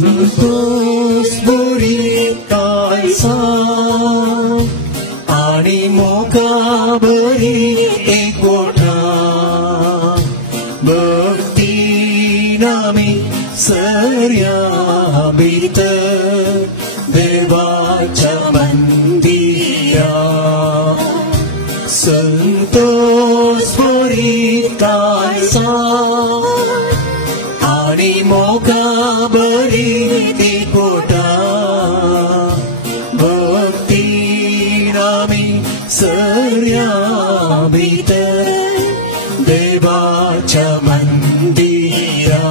संतोष बरी कायसा आणि मोका बरी एकोटा भक्ती नामी सर्या भीतर देवाच्या मंदिरा संतोष बरी कायसा आणि मोका बरी ती कोटा भक्ती नामी सर्या भीतर देवाच्या मंदिरा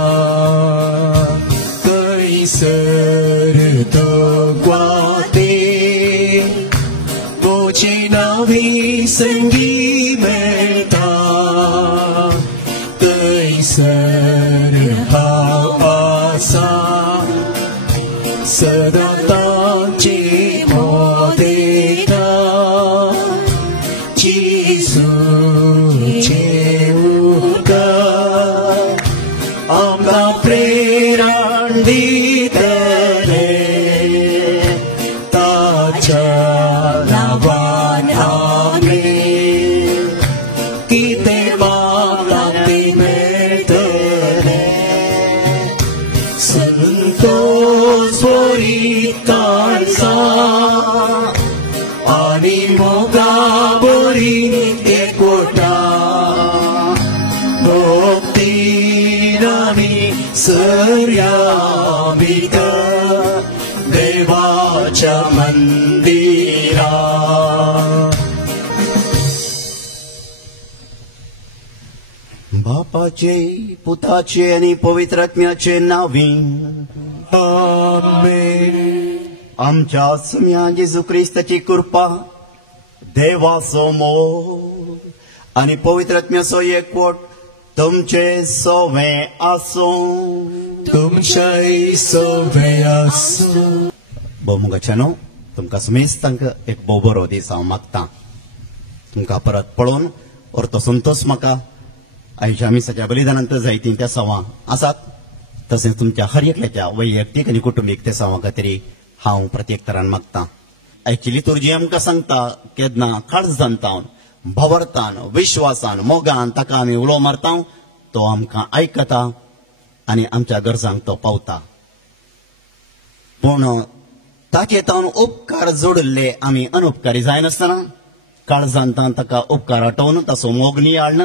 कैसर तो ग्वाते बोचे नावी संगी मेळटा कैसर आसा सदा तांची मोदेता जिसूचे उदक आमकां प्रेरण दितले ताच्या नांवान आमी कितें मागता तें मेळटलें संतोष बरी कायसा आणि मोगा बरी एकोटा भक्ती नामी सर्या भितर देवाच्या मंदिरा बापाचे पुताचे आणि पवित्रात्म्याचे नावी आमेन. आमच्या सुम्या जेजू ख्रिस्ताची कृपा देवाचो मोग आणि पवित्रात्म्याचो एकवट तुमचे सोवे आसो तुमच्याय सोवे आसो. भोवमुगाच्यानो तुमकां समेस्तांक एक बोबरो दीस हांव मागतां तुमकां परत पळोवन और तो संतोष म्हाका आयच्या मिसाच्या बलिदानांत जायतीं त्या सवां आसात तशेंच तुमच्या हर एकल्याच्या वैयक्तीक आनी कुटुंबीक त्या सवां खातीर हांव प्रत्येक तरान मागतां. आयची लितुर्जी आमकां सांगता केन्ना काळजान भवरतान विश्वासान मोगान ताका आमी उलो मारता तो आमकां आयकता आनी आमच्या गरजांक तो पावता. पूण ताचे तावन उपकार जोडिल्ले आमी अनुपकारी जायनासतना काळजान ताका उपकार आठोवन ताचो मोग नियाळन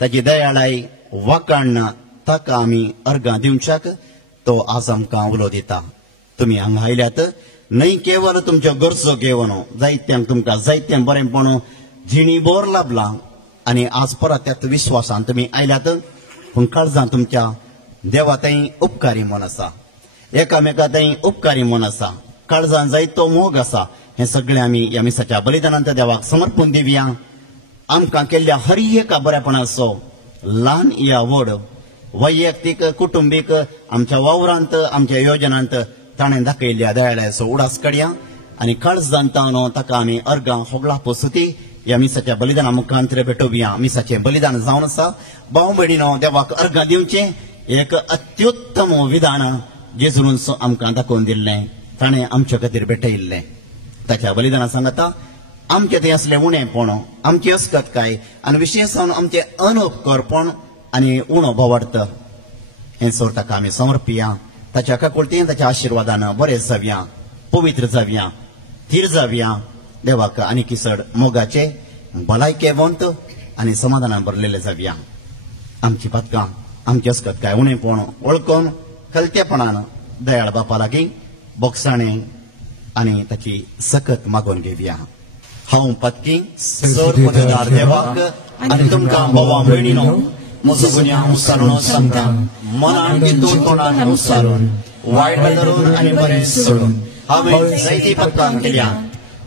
ताची दयाळाय वाखाणन ताका आमी अर्गां दिवच्याक तो आज आमकां उलो दिता. तुमी हांगा आयल्यात न्हय केवळ तुमच्यो गरजो घेवन जायत्यांक तुमकां जायतें बरेंपण जिणी बोर लाभलां आनी आज परत त्यात विश्वासान तुमी आयल्यात पूण काळजां तुमच्या देवा थंय उपकारी मन आसा एकामेका थंय उपकारी मन आसा काळजान जायतो मोग आसा. हें सगळें आमी ह्या मिसाच्या बलिदानांत देवाक समर्पून दिवया. आमकां केल्ल्या हर एका बऱ्यापणाचो ल्हान या व्हड वैयक्तीक कुटुंबीक आमच्या वावरांत आमच्या योजनांत ताणें दाखयल्ल्या दयाळाचो उडास काडया आनी काळजान ताका आमी अर्गां होगळा पोसुती ह्या मिसाच्या बलिदाना मुखांतर भेटोवया. मिसाचें बलिदान जावन आसा भाव भयणीनो देवाक अर्गां दिवचें एक अत्युत्तम विधान जेजून आमकां दाखोवन दिल्लें ताणें आमचे खातीर भेटयिल्लें. ताच्या बलिदाना सांगता आमचें थंय असलें उणेंपण आमची अस्कतकाय आनी विशेशान आमचें अनुपकारपण आनी उणो भोवार्थ हें सोर ताका आमी समर्पिया. ताच्या काकुळटीन ताच्या आशिर्वादान बरें जावया पवित्र जावया थीर जावया. देवाक आनी किसड मोगाचे भलायकेवंत आनी समाधानान भरलेले जावया. आमची पातकां आमची अस्कतकाय उणेंपण वळखून खलतेपणान दयाळ बापा लागीं बोगसाणें आनी ताची सकत मागोवन घेवया. हांव पत्की सर पदवीदार देवाक आनी तुमकां बोवा भयणीनो म्हजो गुन्यांव मुसारून सांगता मनान चिंतून तोंडान मुसारून वायट धरून आनी बरें सोडून हांवें जायती पत्कां केल्या.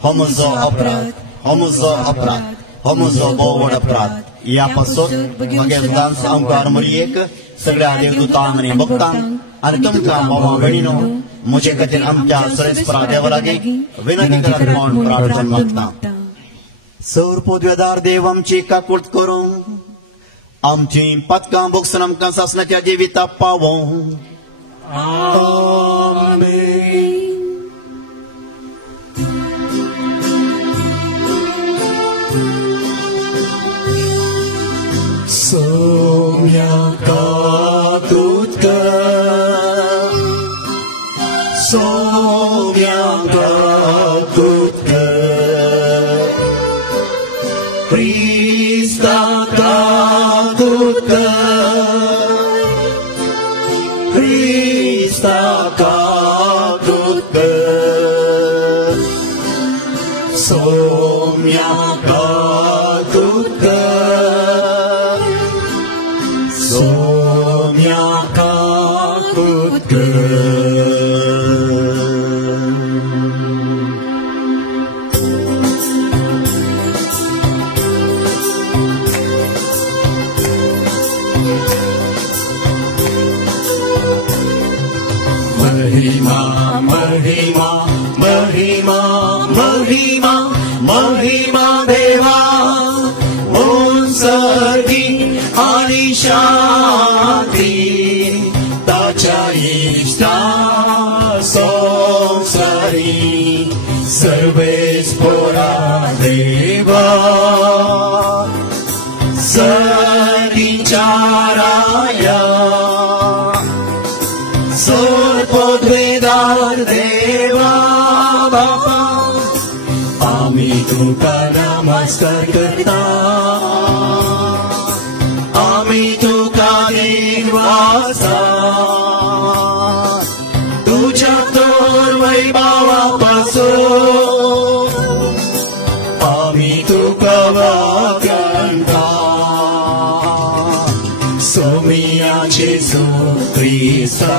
हो म्हजो अपराध हो म्हजो अपराध हो म्हजो भोव व्हड अपराध. ह्या पासून म्हगे दास आमकां मरयेक सगळ्या देवदूतांक आनी भक्तांक आनी तुमकां बोवा भयणीनो म्हजे खातीर आमच्या सरेस्परा देवा लागीं विनंती करात म्हूण प्रार्थना मागता. सौर पदवेदार देव आमची काकूळट करूं आमची पत्कां भोगसून आमकां सासणाच्या जिविता पावों. Somyaka tutka Somyaka tutka Krista tutka Krista tutka Somyaka tutka Somyaka tutka Mahima, Mahima, Mahima, Mahima, Mahima Deva, Unsargi आणि शांती ताच्या इष्टा संसारी सर्वेस पोरा देवा सनिचाराया सोपद्वेदार देवा बापा आम्ही तुका नमस्कार करता आम्ही तुका निर्वासा तुझ्या तोर वैभवापासून आम्ही तुका वागंता सोमियाचे ख्रिस्ता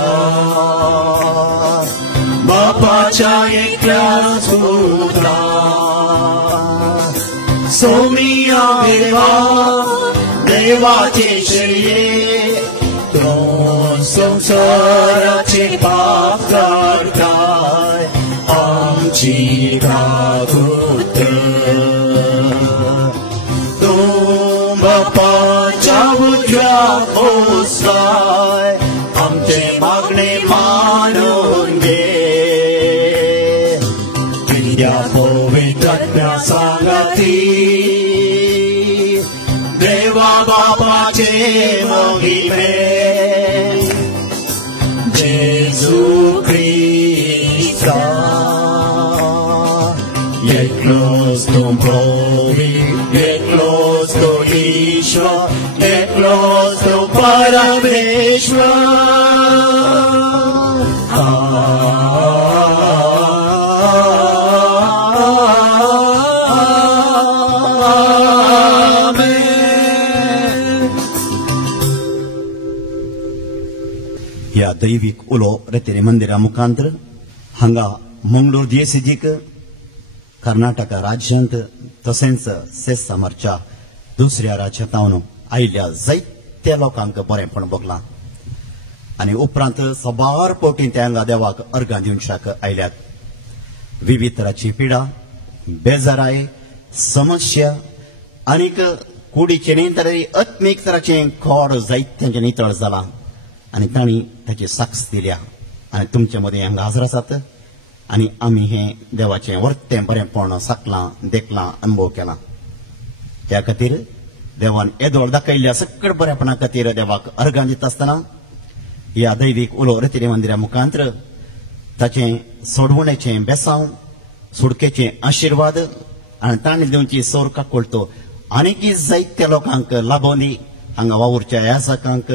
बापाच्या एकल्याच पुत्रा सोमिया देवाचे श्रेय तो संसाराचे पाप काढताय आमची भागवत तो बापाच्या उजव्या बसलाय आमचे मागणे मानून घे विद्या पवित्रात्म्या सांगती देवा बापाचे महिमे जेजू ख्रिस्ता एकलोच तो प्रभू एकलोच तो ईश्वर एकलोच तो परमेश्वर या दैविक उलो रेतेरे मंदिरा मुखांतर हांगा मंगळूर दिएसीजीक कर्नाटक राज्यांत तशेंच सेसामरच्या दुसऱ्या राज्यांतावन आयिल्ल्या जायत्या लोकांक बरेपण भोगलां आनी उपरांत सबार पोटी ते हांगा देवाक अर्गां दिवशाक आयल्यात विविध तरांची पिडा बेजाराय समस्या आनीक कुडीचे तरी अत्मीक तरांचे खोड जायत्यांचे नितळ जालां आनी तांणी ताची साक्ष दिल्या आनी तुमचे मदीं हांगा हजर आसात आनी आमी हें देवाचें वर्तें बरेंपण साकलां देखलां अनुभव केलां त्या खातीर देवान येदोळ दाखयल्ल्या सकट बरेपणा खातीर देवाक अर्गां दिता आसतना ह्या दैवीक उलो रेतेरे मंदिरा मुखांतर ताचें सोडवणेचें बेसांव सुडकेचें आशिर्वाद आनी तांणी दिवची सोर काकुळतो आनीकय जायत्या लोकांक लाभोवन दी हांगा वावुरच्या याजकांक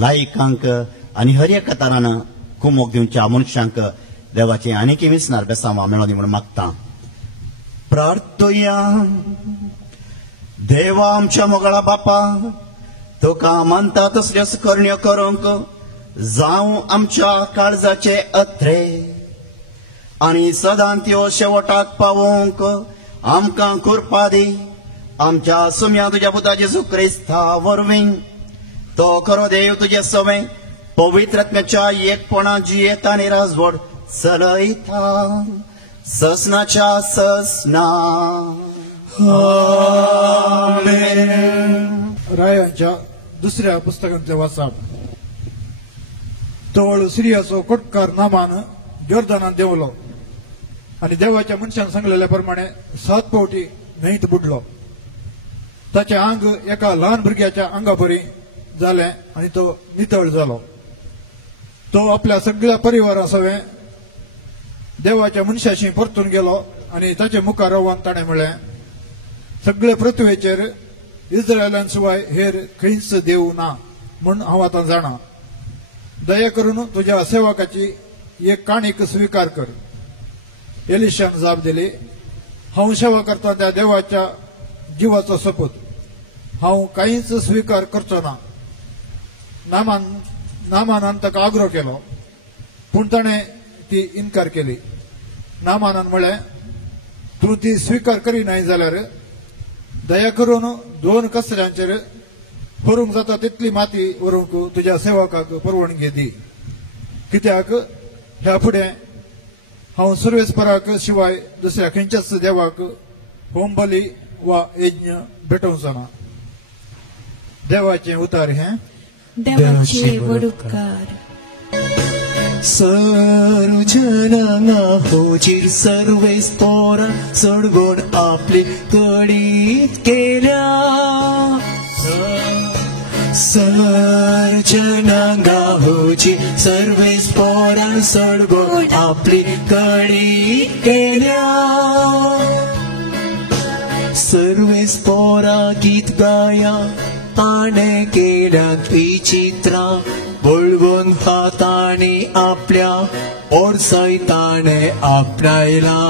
लायकांक आनी हर एका तरान कुमोक दिवच्या मनशांक देवाचें आनीकय विसनार बेसांव मेळो दी म्हणून मागता प्रार्थोया देवा आमच्या मोगळा बापा तुका मानता तसल्योच करण्यो करूंक जावं आमच्या काळजाचे अत्रे आनी सदां त्यो शेवटाक पावोवंक आमकां कृपा दी आमच्या सुम्या तुज्या पुता जेजू क्रिस्ता वरवीं तो खरो देव तुजे सवें पवित्र आत्म्याच्या एकपणा जियेता आनी राजवट चलयता ससनाच्या ससना रायांच्या दुसऱ्या पुस्तकांतले वाचप तवळ सिरियाचो कोटकार नामान जोर्दानात देवलो आणि देवाच्या मनशान सांगलेल्या प्रमाणे 7 पावटी न्हंयत बुडलो ताचें आंग एका ल्हान भुरग्याच्या आंगापरी जालें आनी तो नितळ जालो. तो आपल्या सगळ्या परिवारा सवे देवाच्या मनशाशी परतून गेलो आनी ताचे मुखार रावन ताणें म्हणलें, सगळे पृथ्वीचेर इस्रायलां शिवाय हेर खंयच देव ना म्हूण हांव आतां जाणा. दया करून तुज्या सेवकाची एक काणीक स्वीकार कर. एलिशान जाप दिली, हांव सेवा करता त्या देवाच्या जिवाचो सपूत हांव कांयच स्वीकार करचो ना. नामानान ताका आग्रो केलो, पूण ताणें ती इन्कार केली. नामानान म्हळें, तूं ती स्वीकार करिनाय जाल्यार दया करून 2 कसऱ्यांचेर व्हरूंक जाता तितली माती व्हरूंक तुज्या सेवकाक परवानगी दी. कित्याक ह्या फुडें हांव सर्वेस्पराक शिवाय दुसऱ्या खंयच्याच देवाक होमबली वा यज्ञ भेटोवचो ना. देवाचें उतार हें. देवाचे वडुपकार. सर्व जनांगा होजीर सर्वेस्परा चढवून आपली कडीत केल्या. सर्व जनांगा होजीर सर्वेस्परान चढवून आपली कडीत केल्या. सर्वेस्परा गीत गाया ताणे केल्यात विचित्रा. बळवून हाताने आपल्या ओरसाय ताणे आपणायला.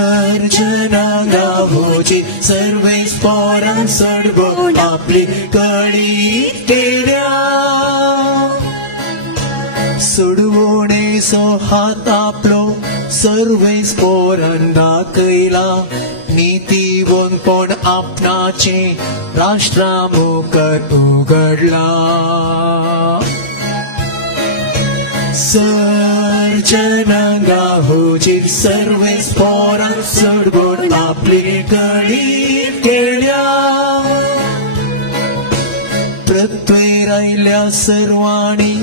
सर्जनांगा होजी सर्वेस्परान चढवून आपली कडीत केल्या. सोडवणेचो हात आपलो सर्वेस्परान दाखयला. नीतिवंतपण आपणाचे राष्ट्रा मुखार उगडला. सर्जनांगा होजीर सर्वेस्परान चढवून आपली कडीत केल्या. पृथ्वीर आयल्या सर्वांनी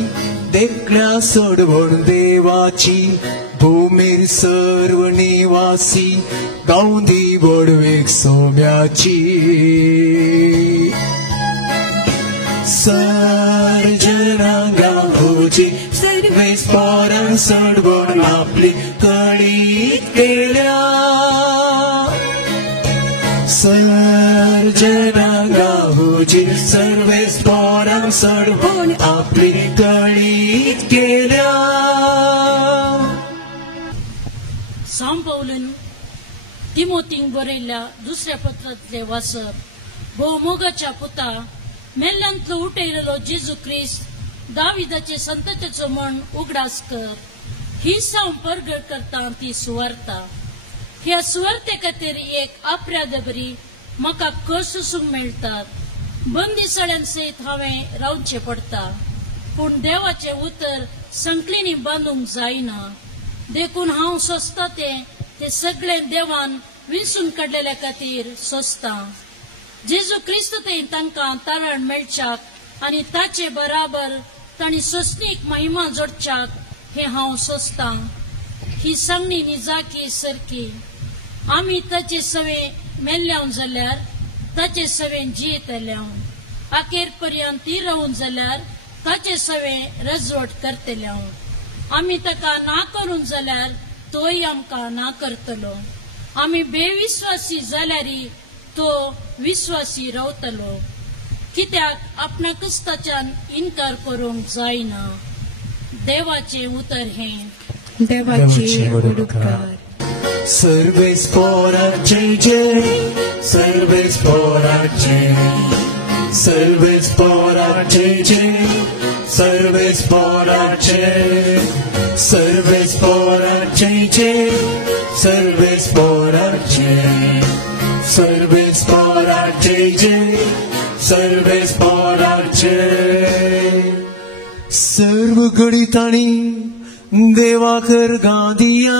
देखल्या सोडवून देवाची. भूमीर सर्व निवासी गावंदी बडवेक सोम्याची. सर्जनांगा होजी सर्वेस्परान चढवून आपली कडीत केल्या. सर्जनांगा होजी सर्वेस्परान चढवून आपली कडीत केल्या. सांत पौलन तिमोथीक बरयल्ल्या दुसऱ्या पत्रांतले वाचप. भोवमोगाच्या पुता मेल्ल्यांतलो उठयलेलो जेजू ख्रिस्त दाविदाचे संततेचो मन उगडास कर. ही साव परगट करता ती सुवार्ता. ह्या सुवार्ते खातीर एक आप्र्यादबरी म्हाका कळ सुसूंक मेळटात. बंदिसाळ्यां सयत हांवें रावचें पडटा, पूण देवाचें उतर संकलिनी बांदूंक जायना. देखून हांव सोंसता ते सगळे देवान विंचून काडलेल्या खातीर सोंसता. जेजू क्रिस्त थंय तांकां तारण मेळच्याक आनी ताचे बराबर तांणी सोंसणीक महिमा जोडच्याक हे हांव सोंसता. ही सांगणी निजाकी सरकी. आमी ताचे सवे मेल्ल्याव जाल्यार ताचे सवे जियेतल्याव. अखेर पर्यंत ती रावून जाल्यार ताचे सवे रजवट करतल्याव. आमी ताका ना करून जाल्यार तोय आमकां ना करतलो. आमी बेविश्वासी जाल्यारी तो विश्वासी रावतलो. कित्याक आपणाकच ताच्यान इन्कार करूंक जायना. देवाचे उतर हें. देवाचे वडुपकार. सर्वेस्पराचे जय, सर्वेस्पराचे, सर्वेस्पराचे जय, सर्वेस्पराचे, सर्वेस्पराचे जय, सर्वेस्पराचे, सर्वेस्पराचे जय, सर्वेस्पराचे. सर्व गणितांनी देवाकर गादिया.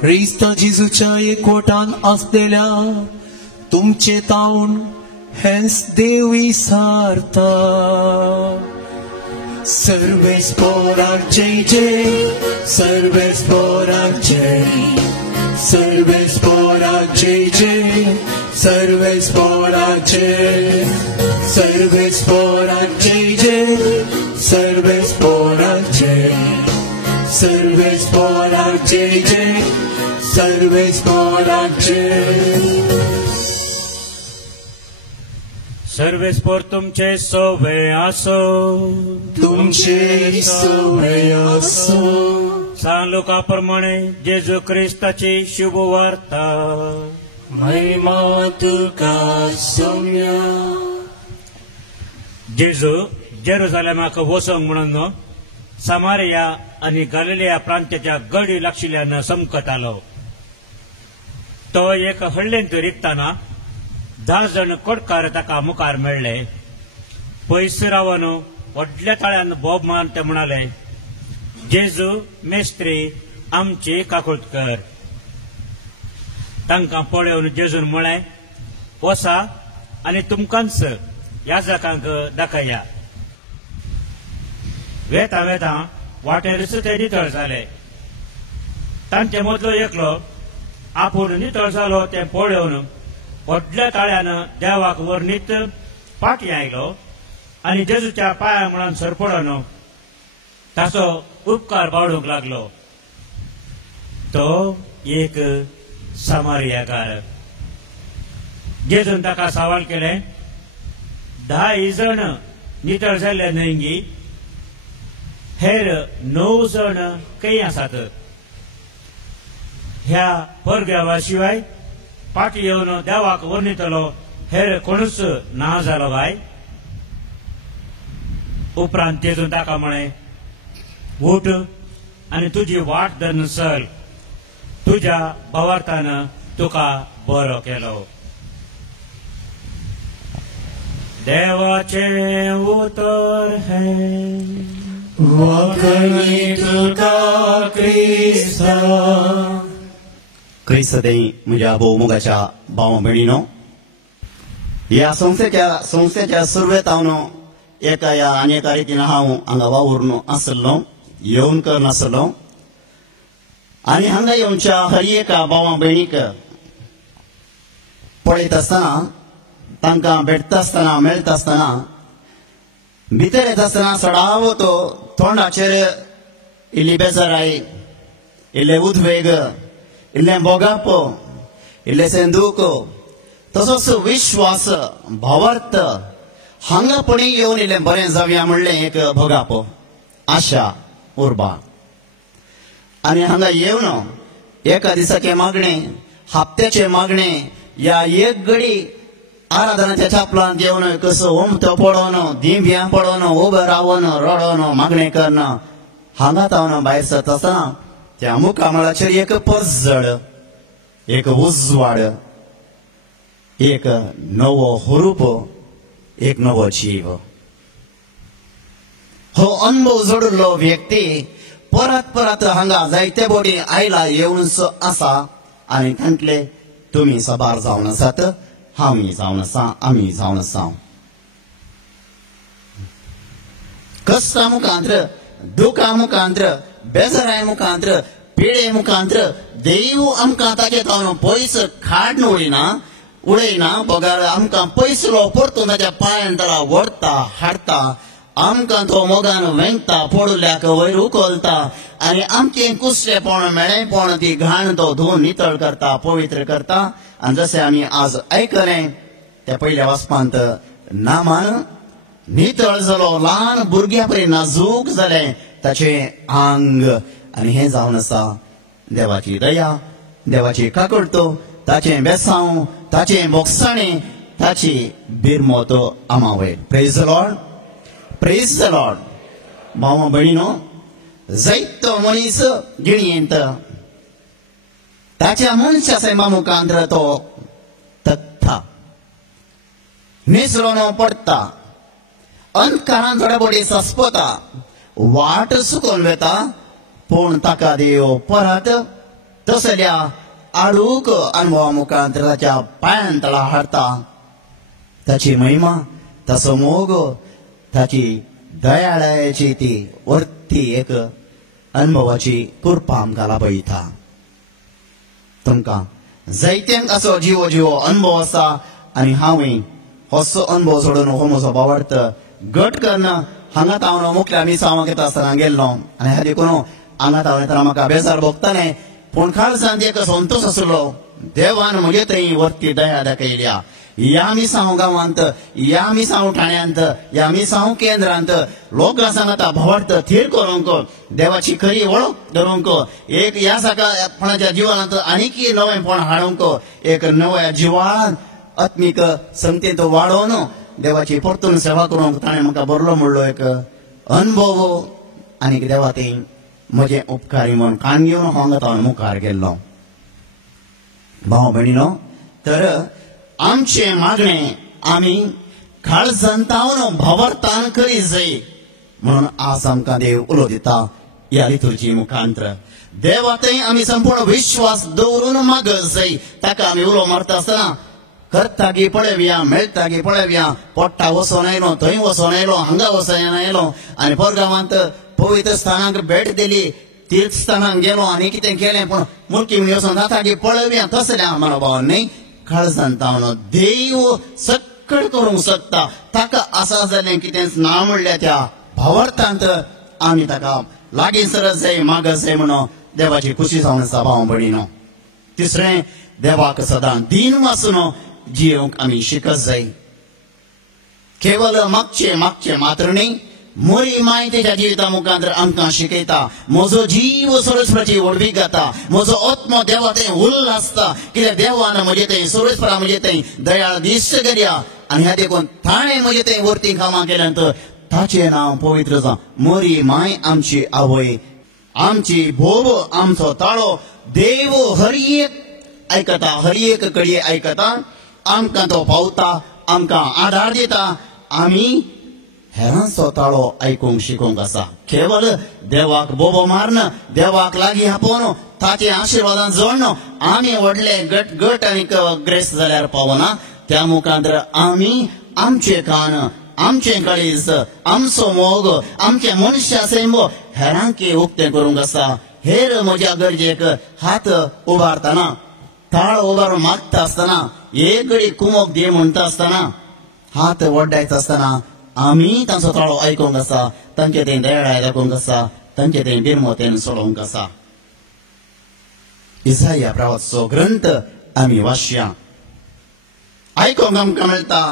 ख्रिस्त जेजूच्या एकवटान आसलेल्या तुमचे तावन हेंच देव विसारता. सर्वेस्पराचे जय, सर्वेस्पराचे, सर्वेस्पराचे जय सर्वेस्पराचे सर्वेस्पराचे जय सर्वेस्पराचे सर्वेस्पराचे जय सर्वेस्पराचे सर्वेस्पोर तुमचे सोवे असो तुमचे सवय असो सांगलोकाप्रमाणे जेजू ख्रिस्ताची शुभ वार्ता महिमा तुका सौम्या जेजू जेरुसालेमाक वसोंक म्हणून समारिया आनी गलिलिया प्रांताच्या गडी लागशिल्ल्यान समकत आलो. तो एक हळ्ळेंत रिगताना 10 जण कोडकार ताका मुखार मेळ्ळे. पयस रावन व्हडल्या ताळ्यान बोब मारून ते म्हणाले, जेजू मेस्त्री आमची काकुळट कर. तांकां पळोवन जेजून म्हळें, वसा आनी तुमकांच याजकांक दाखया. वेता वेता वाटेरच ते नितळ जाले. तांचे मदलो एकलो आपूण नितळ जालो तें पळोवन व्हडल्या ताळ्यान देवाक वर्णीत पाटी आयलो आनी जेजूच्या पांया म्हणान सरपडून ताचो उपकार बाळूंक लागलो. तो एक समारियाकार. जेजून ताका सवाल केले, 10 जण नितळ जाल्ले न्हयगी, हेर 9 जण खंय आसात? ह्या परग्यावा शिवाय पाटी येवन देवाक वर्णितलो हेर कोणूच ना जालो काय? उपरांत जेजून ताका म्हळें, उठ आनी तुजी वाट धरून चल, तुज्या भावार्थान तुका बरो केलो. देवाचे उतर हे वाकणी तुका क्रिस्ता. क्रिस्त देई म्हज्या भोवमुगाच्या भाव भयणीनो, ह्या संस्थेच्या सुरवेत हांव एका या आनेका रितीन हांव हांगा वावूरून आसलो, येवन कर नासलो. आनी हांगा येवच्या हर एका भावा भयणीक पळयत आसतना, तांकां भेटता आसतना, मेळटा आसतना, भितर येता आसतना सडाव तो तोंडाचेर इल्ली बेजाराय, इल्ले उद्वेग, इल्ले बोगाप, इल्लेशें दूख, तसोच विश्वास, भावार्थ हांगा पणी येवन इल्लें बरें जावया म्हणलें एक भोगाप, आशा उर्बा. आनी हांगा येवन एका दिसाचे मागणे, हप्त्याचे मागणे, या एक घडी आराधनाच्या छापलांत येवन कसो ओमतो पडोन, दिव्यां पडोन, उबें रावन, रडोन, मागणे करन, हांगा तावन भायर सरता आसतना त्या मुखामळाचेर एक पसजड, एक उजवाड, एक नवो हुरूप, एक नवो जीव. हो अनुभव जोडिल्लो व्यक्ती परत परत हांगा जायते बोटी आयला येवनच आसा. आनी तांतले तुमी सबार जावन आसात, हांवूय जावन आसा, आमी जावन आसा. कश्टा मुखांत्र, दुखा मुखांत्र, बेजाराय मुखांत्र, पिडे मुखांत्र देव आमकां ताचे तावन पयस खाड उडयना. पगार आमकां पयसलो परतून ताच्या पांयान तळा व्हरता, हाडटा. आमकां तो मोगान वेंगता, पडुल्ल्याक वयर उखलता आनी आमचें कुसरेपण, मेळेपण, ती घाण तो धुवन नितळ करता, पवित्र करता. आनी जशें आमी आज आयकलें त्या पयल्या वाचपांत, नामान नितळ जालो, ल्हान भुरग्या परी नाजूक जालें ताचें आंग. आनी हें जावन आसा देवाची दया, देवाची काकुळतो, ताचें बेसांव, ताचें बोगसाणें, ताची बिरमोत आमावयर. Praise the lord, praise the lord. भाव भयणीनो, जायतो मनीस जिणेंत ताच्या मनशा सैमा मुखांत्र तो तत्था निसरोन पडटा, अंतकारांत थोड्या बडी सस्पता, वाट सुकोवन वेता. पूण ताका देव परत तसल्या आडूक अनुभवा मुखांत्र ताच्या पांयान तळा हाडटा. ताची महिमा, ताचो मोग, ताची दयाळायेची ती वर्ती एक अनुभवाची कृपा आमकां लाभयता. तुमकां जायत्यांक असो जिवो जिवो अनुभव आसा आनी हांवें होसो अनुभव सोडून हो म्हजो भावार्थ गट करना हांगा हांव मुखल्या आमी सावांक येता आसतना गेल्लो आनी ह्या देखून हांगा हांव येतना म्हाका बेजार भोगतालें पूण खालसांत एक संतोश आसलो देवान म्हजे थंय वर्ती दया दाखयल्या ह्या मिसांव गांवांत ह्या मिसांव ठाण्यांत ह्या मिसांव केंद्रांत लोकां सांगता भावार्थ थीर करूंक देवाची खरी वळख धरूंक एक ह्या सकाळच्या जिवनांत आनीक नवेपण हाडूंक एक नव्या जिवान आत्मीक संगतींत वाडोवन देवाची परतून सेवा करूंक ताणें म्हाका बरलो म्हणलो एक अनुभव आनीक देवा थंय म्हजे उपकारी म्हणून कान घेवन हांगा हांव मुखार गेल्लो भाव भयणीनो तर आमचे मागणे आमी काळजांतावन भावार्थान करी जाय म्हणून आज आमकां देव उलो दिता ह्या लितुर्जी मुखांतर देवा थंय आमी संपूर्ण विश्वास दवरून मागत जाय ताका आमी उलो मारता आसतना करता गी पळयव्या मेळटा गी पळयव्या पोट्टा वचोन आयलो थंय वचोन आयलो हांगा वचोन आयलो आनी परगांवांत पवित्र स्थानाक भेट दिली तीर्थस्थानाक गेलो आनी कितें केलें पूण मुळकी म्हण वचोन जाता गी पळयव्या तसल्या मनोभावान न्ही काळजांतावन देव सक्कड करूंक शकता ताका आसा जालें कितेंच ना म्हणल्या त्या भावार्थांत आमी ताका लागीं सरत जाय मागत जाय म्हणून देवाची खुशी जावन आसा भाव भयणीनो तिसरें देवाक सदां दीन वाचून जियोंक आमी शिकत जाय केवळ मागचे मागचे मात्र न्ही मोरी माय तेच्या जिविता मुखांतर आमकां शिकयता म्हजो जीव सर्वेस्पराची वडवीक घाता म्हजो आत्मो देवा थंय उल्हासता कित्याक देवान म्हजे थंय सर्वेस्परा म्हजे थंय दयाळ दिश्ट केल्या आनी ह्या देखून ताणें म्हजे थंय वर्ती कामां केल्यांत ताचें नांव पवित्र जावं मोरी माय आमची आवय आमची भोव आमचो ताळो देव हर एक आयकता हर एक कडये आयकता आमकां तो पावता आमकां आदार दिता आमी हेरांचो ताळो आयकूंक शिकूंक आसा केवळ देवाक बोबो मारन देवाक लागीं आपोवन ताचे आशिर्वादान जोडन आमी व्हडले गट गट आनीक ग्रेस जाल्यार पावना त्या मुखांतर आमी आमचे कान आमचे काळीज आमचो मोग आमचे मनशा सैम हेरांकी उक्तें करूंक आसा हेर म्हज्या गरजेक हात उबारतना ताळ उबारून मागता आसतना एक घडी कुमोक दे म्हणटा आसतना हात वड्डायचा आसतना आमी तांचो ताळो आयकूंक आसा तांचे थंय दयाळाय दाखोवंक आसा तांचे थंय बिरमोतेन सोडोवंक आसा इसाया प्रवाचो ग्रंथ आमी वाचया आयकूंक आमकां मेळटा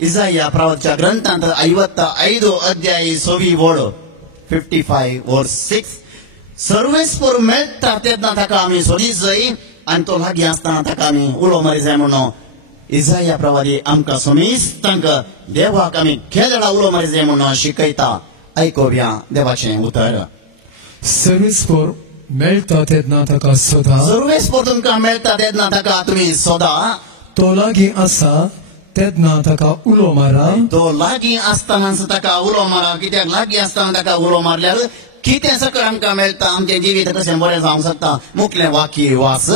इसाया प्रवाच्या ग्रंथांत 55 अध्याय 6 वड 55 वर्स 6 सर्वेस्पर मेळटा तेन्ना ताका आमी सोदीत जाय आनी तो लागीं आसतना ताका आमी उलो मारी जाय म्हणून इसाया प्रवादी आमकां समेस्तांक देवाक आमी केदळा उलो मारी जाय म्हणून शिकयता आयकोव्या देवाचें उतर सर्वेस्पर मेळटा तेन्ना ताका सोदा सर्वेस्पर तुमकां मेळटा तेन्ना ताका तुमी सोदा तो लागीं आसा तेन्ना ताका उलो मारा तो लागीं आसतनाच ताका उलो मारा कित्याक लागीं आसतना ताका उलो मारल्यार कितें सकळ आमकां मेळटा आमचें जिवीत कशें बरें जावंक शकता मुखलें वाक्य वाच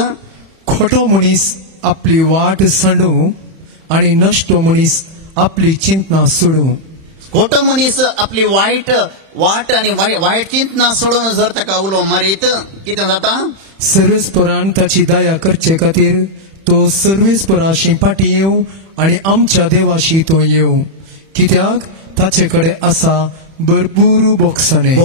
खोटो मनीस आपली वाट सांडू आनी नश्टो मनीस आपली चिंतना सोडू खोटो मनीस आपली वायट वाट आनी वायट चिंतना सोडून जर ताका उलो मारीत कितें जाता सर्वेस्परान ताची दया करचे खातीर तो सर्वेस्पराशी फाटीं येवं आनी आमच्या देवाशी तो येवं कित्याक ताचे कडेन आसा भरपूर बोगसाणें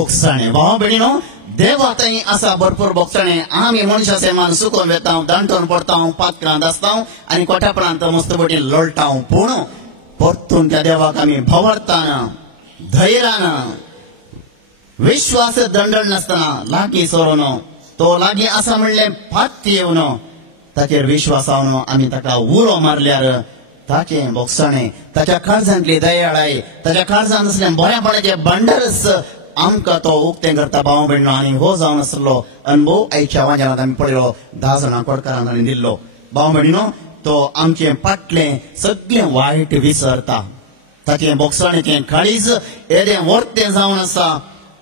भाव भयणीनो देवा थंय आसा भरपूर बोगसाणें आमी मनशा सैमान सुकोवन वेता दांटोवन पडटा पातकांत आसता आनी कोठापणांत मस्त बटेन लोळटा पूण परतून त्या देवाक आमी भावार्थान धैर्यान विश्वास दंडण नासतना लागीं सरून तो लागीं आसा म्हणलें फात येवन ताचेर विश्वासावन आमी ताका उलो मारल्यार ताचें बोगसाणें ताच्या काळजांतली दयाळाय ताच्या काळजांत असलें बऱ्यापणाचें भांडारच आमकां तो उक्तें करता भाव भयणो आनी हो जावन आसलो अनुभव आयच्या वांजारांत आमी पळयलो 10 जाणां कोडकारांक आनी दिल्लो भाव भयणीनो तो आमचें फाटलें सगळें वायट विसरता ताचें बोगसाणेचें काळीज येदें वर्तें जावन आसा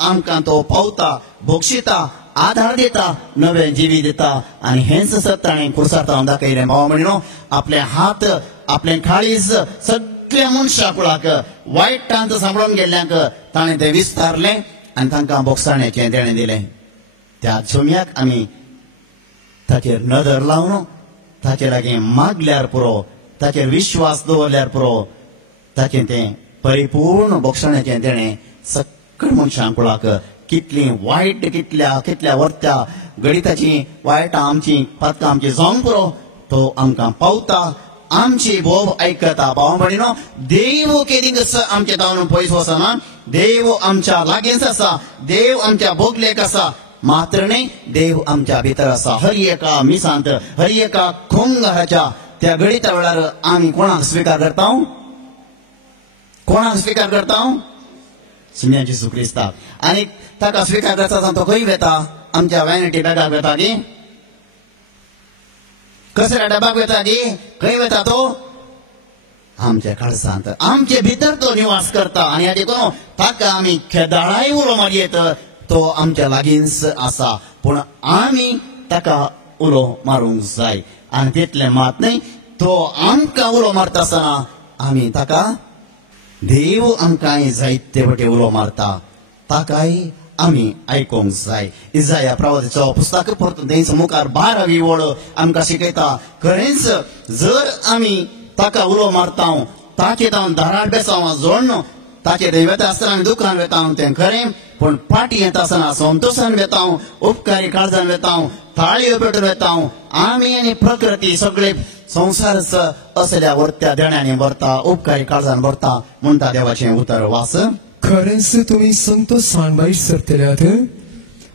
आमकां तो पावता बोगशिता आधार दिता नवें जिवी दिता आनी हेंच सत्य ताणें कुर्सातांव दाखयलें भाव भयणीनो आपले हात आपलें काळीज सगळ्या मनशा कुळाक वायटांत सांबाळून गेल्ल्यांक ताणें तें विस्तारलें आनी तांकां बोगसाणेचें देणें दिलें त्या झुम्याक आमी ताचेर नदर लावन ताचे लागीं मागल्यार पुरो, ताचेर विश्वास दवरल्यार पुरो, ताचें तें परिपूर्ण भोगसणाचें तेणें सकळ मनशां कुळाक कितली वायट कितल्या वर्त्या गणिताची वायटां आमची पातकां आमची जावंक पुरो तो आमकां पावता, आमची बोब आयकता. भाव भयणीनो, देव केदींच आमचे जावन पयस वचना, देव आमच्या लागींच आसा, देव आमच्या बोगलेक आसा, मात्र न्ही देव आमच्या भितर आसा. हर एका मिसांत हर एका खोंगाच्या त्या गणिता वेळार आमी कोणाक स्विकार करता? कोणाक स्विकार करता? सिम्या जेजू क्रिस्ताक. आनी ताका स्विकार करता तो खंय वेता? आमच्या वॅनिटी बॅगाक वेता की कचऱ्या डब्याक वेता की खंय वेता तो? आमच्या काळजांत आमचे भितर तो निवास करता. आनी ह्या देखून ताका आमी खेदाळाय उलो मारयेत, तो आमच्या लागींच आसा. पूण आमी ताका उलो मारूंक जाय. आनी तितलें मात न्ही, तो आमकां उलो मारता आसतना आमी ताका, देव आमकां जायते फावटी उलो मारता, ताकाय आमी आयकोंक जाय. इजाया प्रवादीचो पुस्तक परतून मुखार 12वी वळ आमकां शिकयता, खरेंच जर आमी ताका उलो मारता, ताचे जावन दारार बेसांव जोडन, ताचे वेता आसतना आमी दुकान वेता तें खरें, पूण पाटी येता आसतना संतोशान वेता, उपकारी काळजान वेता, ताळयो पेटून वेता. आमी आनी प्रकृती सगळे संसारच असल्या वर्त्या देण्यानी भरता, उपकारी काळजान भरता म्हणटा देवाचें उतर वास. खरेंच तुम्ही संतोषान भायर सरतल्यात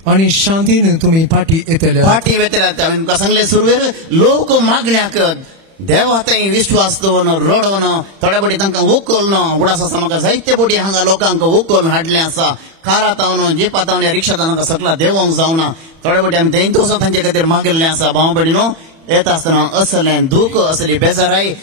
आणि शांतीन तुम्ही पाठी येतल्यात. पाटी वेतल्यात. हांवें तुमकां सांगलें सुरवेर, लोक मागण्याक देवा थंय विश्वास दवरून रडोवन थोड्या फावटी तांकां उखलून उडास आसा. म्हाका जायते फावटी हांगा लोकांक उखलून हाडलें आसा. कारात हांव जिपात हांव रिक्षात हांव सकला देवोंक जावना. थोड्या फावटी आमी तें दोस तांचे खातीर मागिल्लें आसा. भाव भयणीनो, येता आसतना असलें दूख असली बेजाराय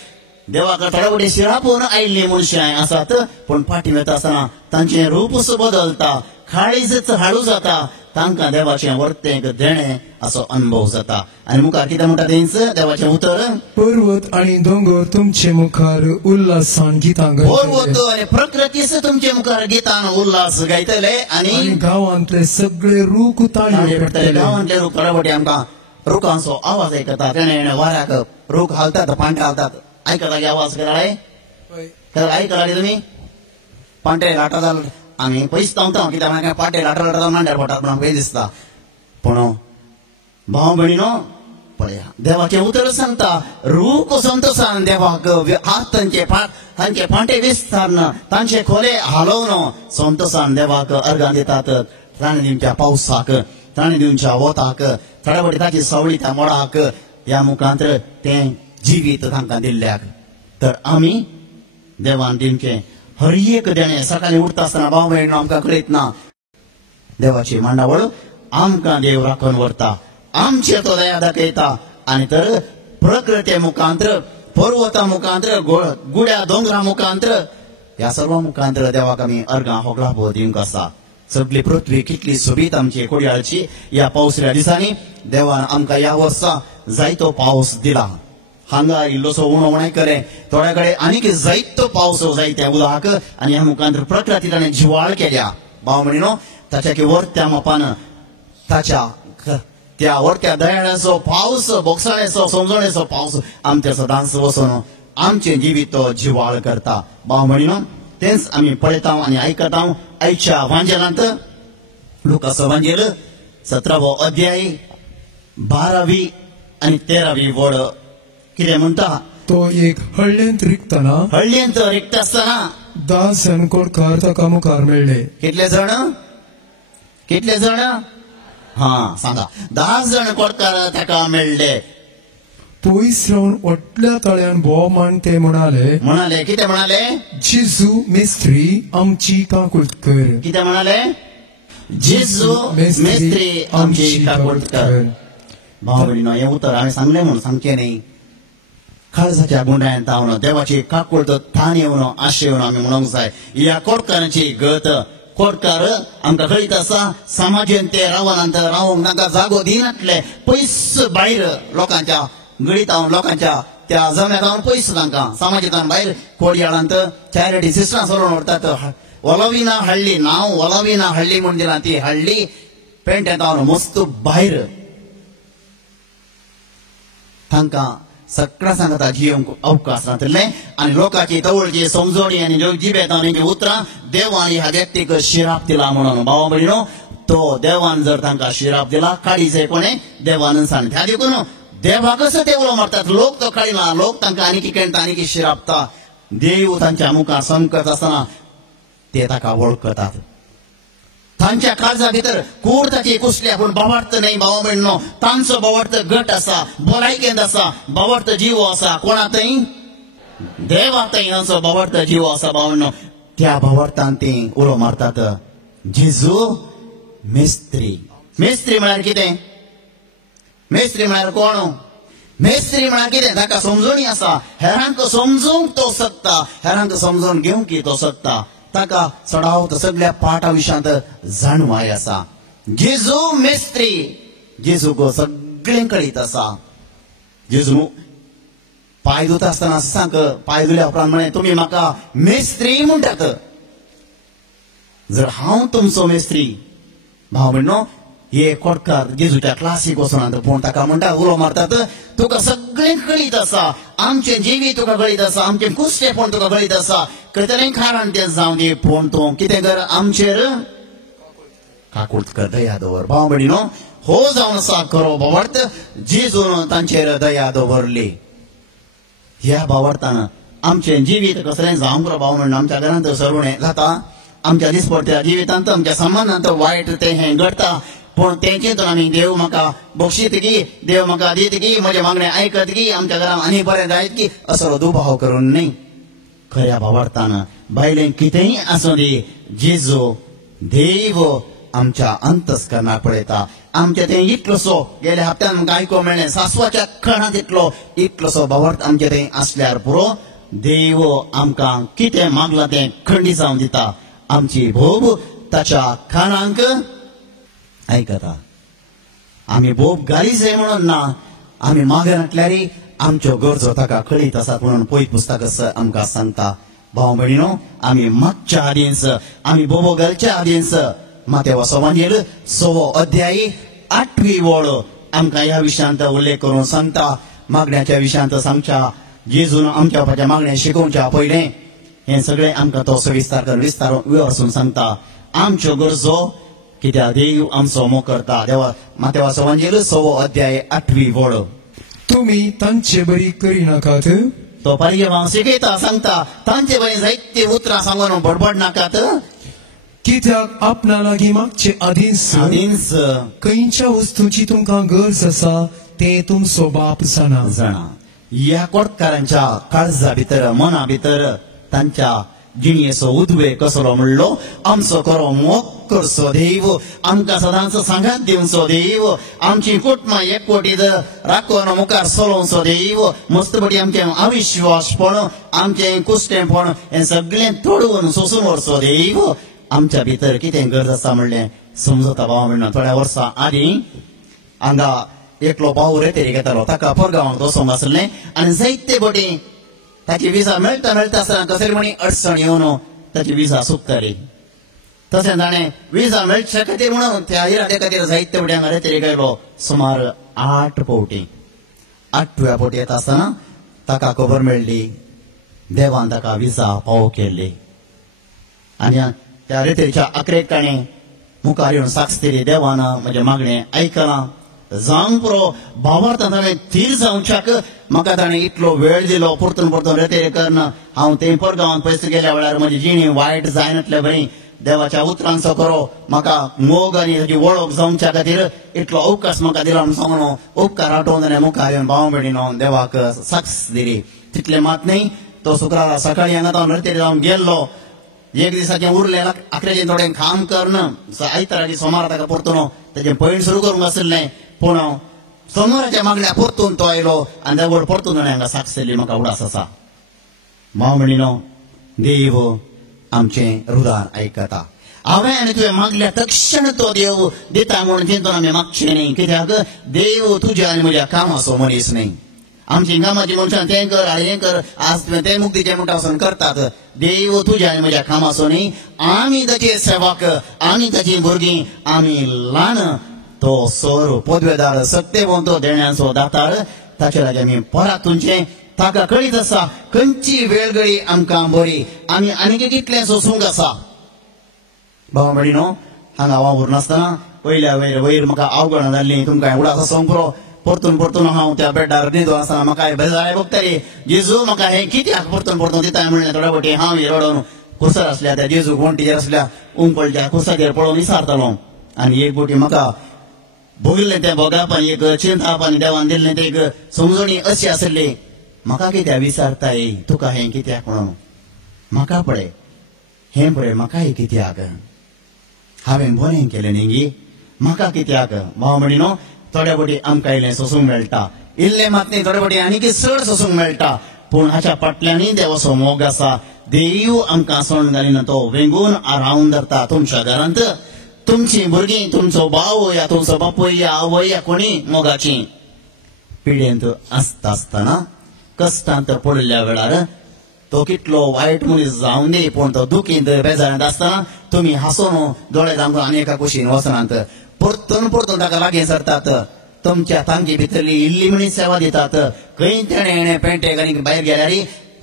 देवाक थोड्या फावटी शिरापून आयिल्लीं मनशां आसात, पूण फाटी वता आसतना तांचें रूपच बदलता, काळीजच हाळू जाता, तांकां देवाचें वर्तें देणें असो अनुभव जाता. आनी मुखार कितें म्हणटा तेंच देवाचें उतर, पर्वत आणि दोंगर तुमचे मुखार उल्हासान गितां पर्वत गायतले आनी प्रकृतीच तुमचे मुखार गितान उल्हास गायतले. आनी गांवांतले सगळे रूख ताळयो पेटतले. गांवांतले रूख थोड्या फावटी आमकां रुखांचो आवाज आयकता. तेणे वाऱ्याक रूख हालतात, पांटे हालतात, आयकता की आवाज केलाय? आयकला तुमी? पांटे लाटा जाल आमी पयस धांवता, कित्याक म्हाका पाटे लाटा लाटा मांड्यार पडटात म्हणून पळय दिसता. पूण भाव भयणीनो, पळया देवाचें उतर सांगता, रूख संतोशान देवाक हात तांचे पांटे विस्तारन तांचे खोले हालोवन संतोशान देवाक अर्गां दितात. ताणे दिवच्या पावसाक, ताणे दिवच्या वताक, थोड्या फावटी ताची सवळी त्या मोडाक, ह्या मुखांत्र तें जिवीत तांकां दिल्ल्याक. तर आमी देवान दिवचें हर एक देणें सकाळीं उठता आसतना भाव भयणीनो आमकां कळीत ना, देवाची मांडावळ आमकां देव राखून व्हरता, आमचेर तो दया दाखयता. आनी तर प्रकृती मुखांत्र, पर्वता मुखांत्र, गुड्या दोंगरा मुखांत्र, ह्या सर्व मुखांत्र देवाक आमी अर्गां होगळा दिवंक आसा. सगळी पृथ्वी कितली सोबीत आमची कोडयाळची. ह्या पावसल्या दिसांनी देवान आमकां ह्या वर्सा जायतो पावस दिला. हांगा इल्लोसो उणो उणाय करे, थोड्या कडेन आनीक जायतो पावस जायत्या उदक, आनी ह्या मुखांत्र प्रकृती ताणें जिवाळ केल्या. भाव भयणीनो, ताच्या की वर्त्या मापान ताच्या त्या वर्त्या दयाळ्याचो पावस, बोगसाळ्याचो समजणेचो पावस आमच्या सदांच वचून आमचें जिवीत तो जिवाळ करता. भाव भयणीनो, तेंच आमी पळयता आनी आयकता. आयच्या वांजेलांत लुकास वांजेल 17वो अध्याय 12वी आनी 13वी वड कितें म्हणटा? तो एक हळ्ळेंत रिगतना, हळ्ळेंत रिगता आसतना 10 जण कोडकार ताका मुखार मेळ्ळे. कितले जण? कितले जण? हा सांगा. 10 जण कोडकार ताका मेळ्ळे. पयस रावन व्हडल्या तळ्यान भोव मांड ते म्हणाले, कितें म्हणाले? जेजू मेस्त्री आमची काकुळट कर. कितें म्हणाले? जेजू मेस्त्री आमची काकुळट कर. भाव भयणीनो, हें उतर हांवें सांगलें म्हूण सांगचें न्ही. काळजाच्या गुंड्यान तावन देवाची काकुळट थान येवन आशे येवन आमी म्हणूंक जाय. ह्या कोडकारांची गत, कोडकार आमकां कळीत आसा, समाजेन ते रावनांत रावूंक तांकां जागो दिनातले. पयस भायर लोकांच्या गळीतावन लोकांच्या त्या जमण्यात पयस तांकां समाजांत भायर कोडयाळांत चॅरिटी सिस्टरां सोडून व्हरतात. ओलाविना हळ्ळी, नांव ओलाविना हळ्ळी म्हूण दिलां. ती हळ्ळी पेंट येता मस्त भायर तांकां सगळ्या सांगता जियोंक अवकाश नातले आनी लोकांची तवळची समजोणी आनी जिबेतांची उतरां देवान ह्या व्यक्तीक शिराप दिला म्हणून भावा भयणो तो देवान जर तांकां शिराप दिला काळीचे कोणे देवान सांग त्या देखून देवा कसं ते उलो मारतात लोक तो काळीना लोक तांकां आनी खेळटा आनी शिरापता देव तांच्या मुखार समकत आसतना ते ताका वळखतात तांच्या काळजा भितर कूड ताची कुसल्या पूण बावार्थ नाही भाव म्हणणो तांचो बावार्थ गट आसा भलायकेंत आसा बावार्थ जीव आसा कोणातय देवातय तांचो बावार्थ जीव आसा भाव म्हणणो त्या बावार्थान ते उलो मारतात जेजू मेस्त्री मेस्त्री म्हळ्यार कितें मेस्त्री म्हळ्यार कोण मेस्त्री म्हळ्यार कितें ताका समजोणी आसा हेरांक समजूंक तो सकता हेरांक समजून घेवंक तो सकता ताका चडावत सगळ्या पाठा विशांत जाणवाय आसा जेजू मेस्त्री जेजूक सगळें कळीत आसा जेजू पाय धुता आसतना सांग पाय धुल्या उपरांत म्हणे तुमी म्हाका मेस्त्री म्हणटात जर हांव तुमचो मेस्त्री भाव म्हणनो हे कोडकार जेजूच्या क्लासीक वचून पूण ताका म्हणटा उलो मारतात तुका सगळें कळीत आसा आमचें जिवीत तुका कळीत आसा आमचें कुस्तेपण तुका कळीत आसा खंयतरी कारण तें जावं दी पूण तूं कितें कर आमचेर काकूट कर दया दवर भाव भयणीनो हो जावन आसा खरो बावार्थ जेजून तांचेर दया दवरली ह्या बावार्थान आमचें जिवीत कसलें जावंक रो भाव म्हणून आमच्या घरांत सरवणें जाता आमच्या दिसपट्ट्या जिवितांत आमच्या संबंधांत वायट तें हें घडटा पूण तें चिंतून आमी देव म्हाका बक्षीत की देव म्हाका दित की म्हजें मागणें आयकत की आमच्या घरांत आनी बरें जायत की असो दुबाव करून न्ही खऱ्या भावार्थान बायलें कितेंय आसूं दी जेजू देव आमच्या अंतस्करणाक पळयता आमचें तें इतलोसो गेल्या हप्त्यान म्हाका आयकूंक मेळ्ळें सासवाच्या कणांत इतलोसो भावार्थ आमचें तें आसल्यार पुरो देव आमकां कितें मागलां तें खंडी जावन दिता आमची भोव ताच्या कानांक आयकता आमी भोव घाली जाय म्हणून ना आमी मागे नाटल्यार आमच्यो गरजो ताका कळीत आसात म्हणून पयत पुस्तक आमकां सांगता भाव भयणीनो आमी मागच्या आदींच आमी बोबो घालच्या आदींच माथेव वाचोवंजेर 6 अध्याय 8वी वळ आमकां ह्या विशयांत उल्लेख करून सांगता मागण्याच्या विशयांत सांगच्या जेजून आमच्या बापाच्या मागणें शिकोवच्या पयलें हें सगळें आमकां तो सविस्तार करून विस्तार वरसून सांगता आमच्यो गरजो कित्याक देव आमचो मोग करता देवा माथेव वाचोवंजेर 6 अध्याय 8वी वळ तुम्ही तांचे बरी करिनाकात तो पर्यवांक शिकयता सांगता तांचे बरें जायते उतरां सांगून बडबड नाकात कित्याक आपणा लागीं मागचे आदींच आदींच खंयच्या वस्तूची तुमकां गरज आसा ते तुमचो बाप जाणा जाणा ह्या कोडकारांच्या काळजा भितर मना भितर तांच्या जिणयेचो उद्वेग कसलो म्हणलो आमचो खरो मोग करचो देव आमकां सदांच सांगात दिवचो देव आमची कुटुंबां एकवटीत राखून मुखार चलोवचो देव मस्तपटी आमचें अविश्वासपण आमचें कुस्तेपण हें सगळें तोडून सोंसून व्हरचो देव आमच्या भितर कितें गरज आसा म्हणलें समजता भाव म्हणून थोड्या वर्सां आदीं हांगा एकलो भाव रेतेरी घेतालो ताका परगांवांत वचोंक आसलें आनी जायते बटी ताची विजा मेळटा आसतना कसली म्हणी अडचण येवन ताची विजा सुकताली तशें ताणें विजा मेळचे खातीर म्हणून त्या इरादे खातीर जायते बटी हांगा रेतेरी गेलो सुमार 8 फावटी 8व्या फावटी येता आसतना ताका खबर मेळ्ळी देवान ताका विजा फावो केल्ली आनी त्या रेतेरीच्या आखरेक ताणें मुखार येवन साक्ष दिली देवान म्हजें मागणें आयकलां जावंक पुरो भावार्थान हांवें थीर जावच्याक म्हाका ताणें इतलो वेळ दिलो परतून परतून रेतेरी करना हांव थंय परगांवांत पयस गेल्या वेळार म्हजी जिणी वायट जायनातले बरी देवाच्या उतरांचो खरो म्हाका मोग आनी ताची वळख जावच्या खातीर इतलो अवकाश म्हाका दिलो म्हूण सांगून उपकार आठोवन ताणें मुखार येवन भाव भयणीनो देवाक साक्ष दिली तितलें मात न्ही तो शुक्रारा सकाळीं हांगा तो रेतेरी जावन गेल्लो एक दिसाचें उरलें आखरेचें थोडें काम करना आयताराची सोमार ताका परतून तेजें पैण सुरू करूंक आसलें पूण सोमाराच्या मागण्या परतून तो आयलो आनी त्या वयर परतून ताणें हांगा साक्ष दिली म्हाका उडास आसा भाव भयणीनो देव आमचें रुदार आयकता हांवें आनी तुवें मागल्या तक्षण तो देव दिता म्हूण चिंतून आमी मागचें न्ही कित्याक देव तुज्या आनी म्हज्या कामाचो मनीस न्ही आमची कामाची मनशां तें कर आनी हें कर आज तुवें तें मुक्तीचें म्हणटा वचून करतात देव तुज्या आनी म्हज्या कामाचो न्ही आमी ताचे सेवक आमी ताची भुरगीं आमी ल्हान तो सोर पदवेदार सत्यवंत देण्याचो दातार ताचे लागीं आमी परत तुमचें ताका कळीत आसा खंयची वेळगळी आमकां बरी आमी आनीक कितलें सोसूंक आसा. भाव भयणीनो, हांगा वावर नासतना वयल्या वयर म्हाका अवगण जाल्ली तुमकां उडास आसूंक पुरो. परतून हांव त्या बेड्डार न्हिदो आसतना म्हाका बेजारी भोगताली. जेजू म्हाका हें कित्याक परतून दिता म्हणलें. थोड्या फावटी हांव रडोवन कुर्सार आसल्या त्या जेजू वणटीचेर आसल्या उंपलच्या कुर्साचेर पळोवन विसारतालो. आनी एक फावटी म्हाका भोगिल्लें तें भोगापण एक चिंतापण देवान दिल्लें तें एक समजणी अशी आसली. म्हाका कित्याक विचारताय तुका हें कित्याक म्हणून. म्हाका पळय हें पळय म्हाकाय कित्याक. हांवें बरें केलें न्ही गी, म्हाका कित्याक. भाव म्हणिनो, थोड्या फावटी आमकां इल्लें सोसूंक मेळटा. इल्लें मात न्ही, थोड्या फावटी आनीक चड सोसूंक मेळटा. पूण हाच्या फाटल्यानय देवाचो मोग आसा. देव आमकां सोण घालिना तो वेंगून रावून धरता तुमच्या घरांत. तुमचीं भुरगीं, तुमचो भाव या तुमचो बापूय या आवय या कोणी मोगाची पिडेंत आसतना कश्टांत पडिल्ल्या वेळार तो कितलो वायट मनीस जावं दी, पूण तो दुखींत बेजारांत आसतना तुमी हांसून दोळे धांपून आनी एका कुशीन वचनात. परतून ताका लागीं सरतात. तुमच्या तांकी भितरली इल्ली मनीस सेवा दितात. खंय तेणे पेंटे घालीक भायर गेल्यार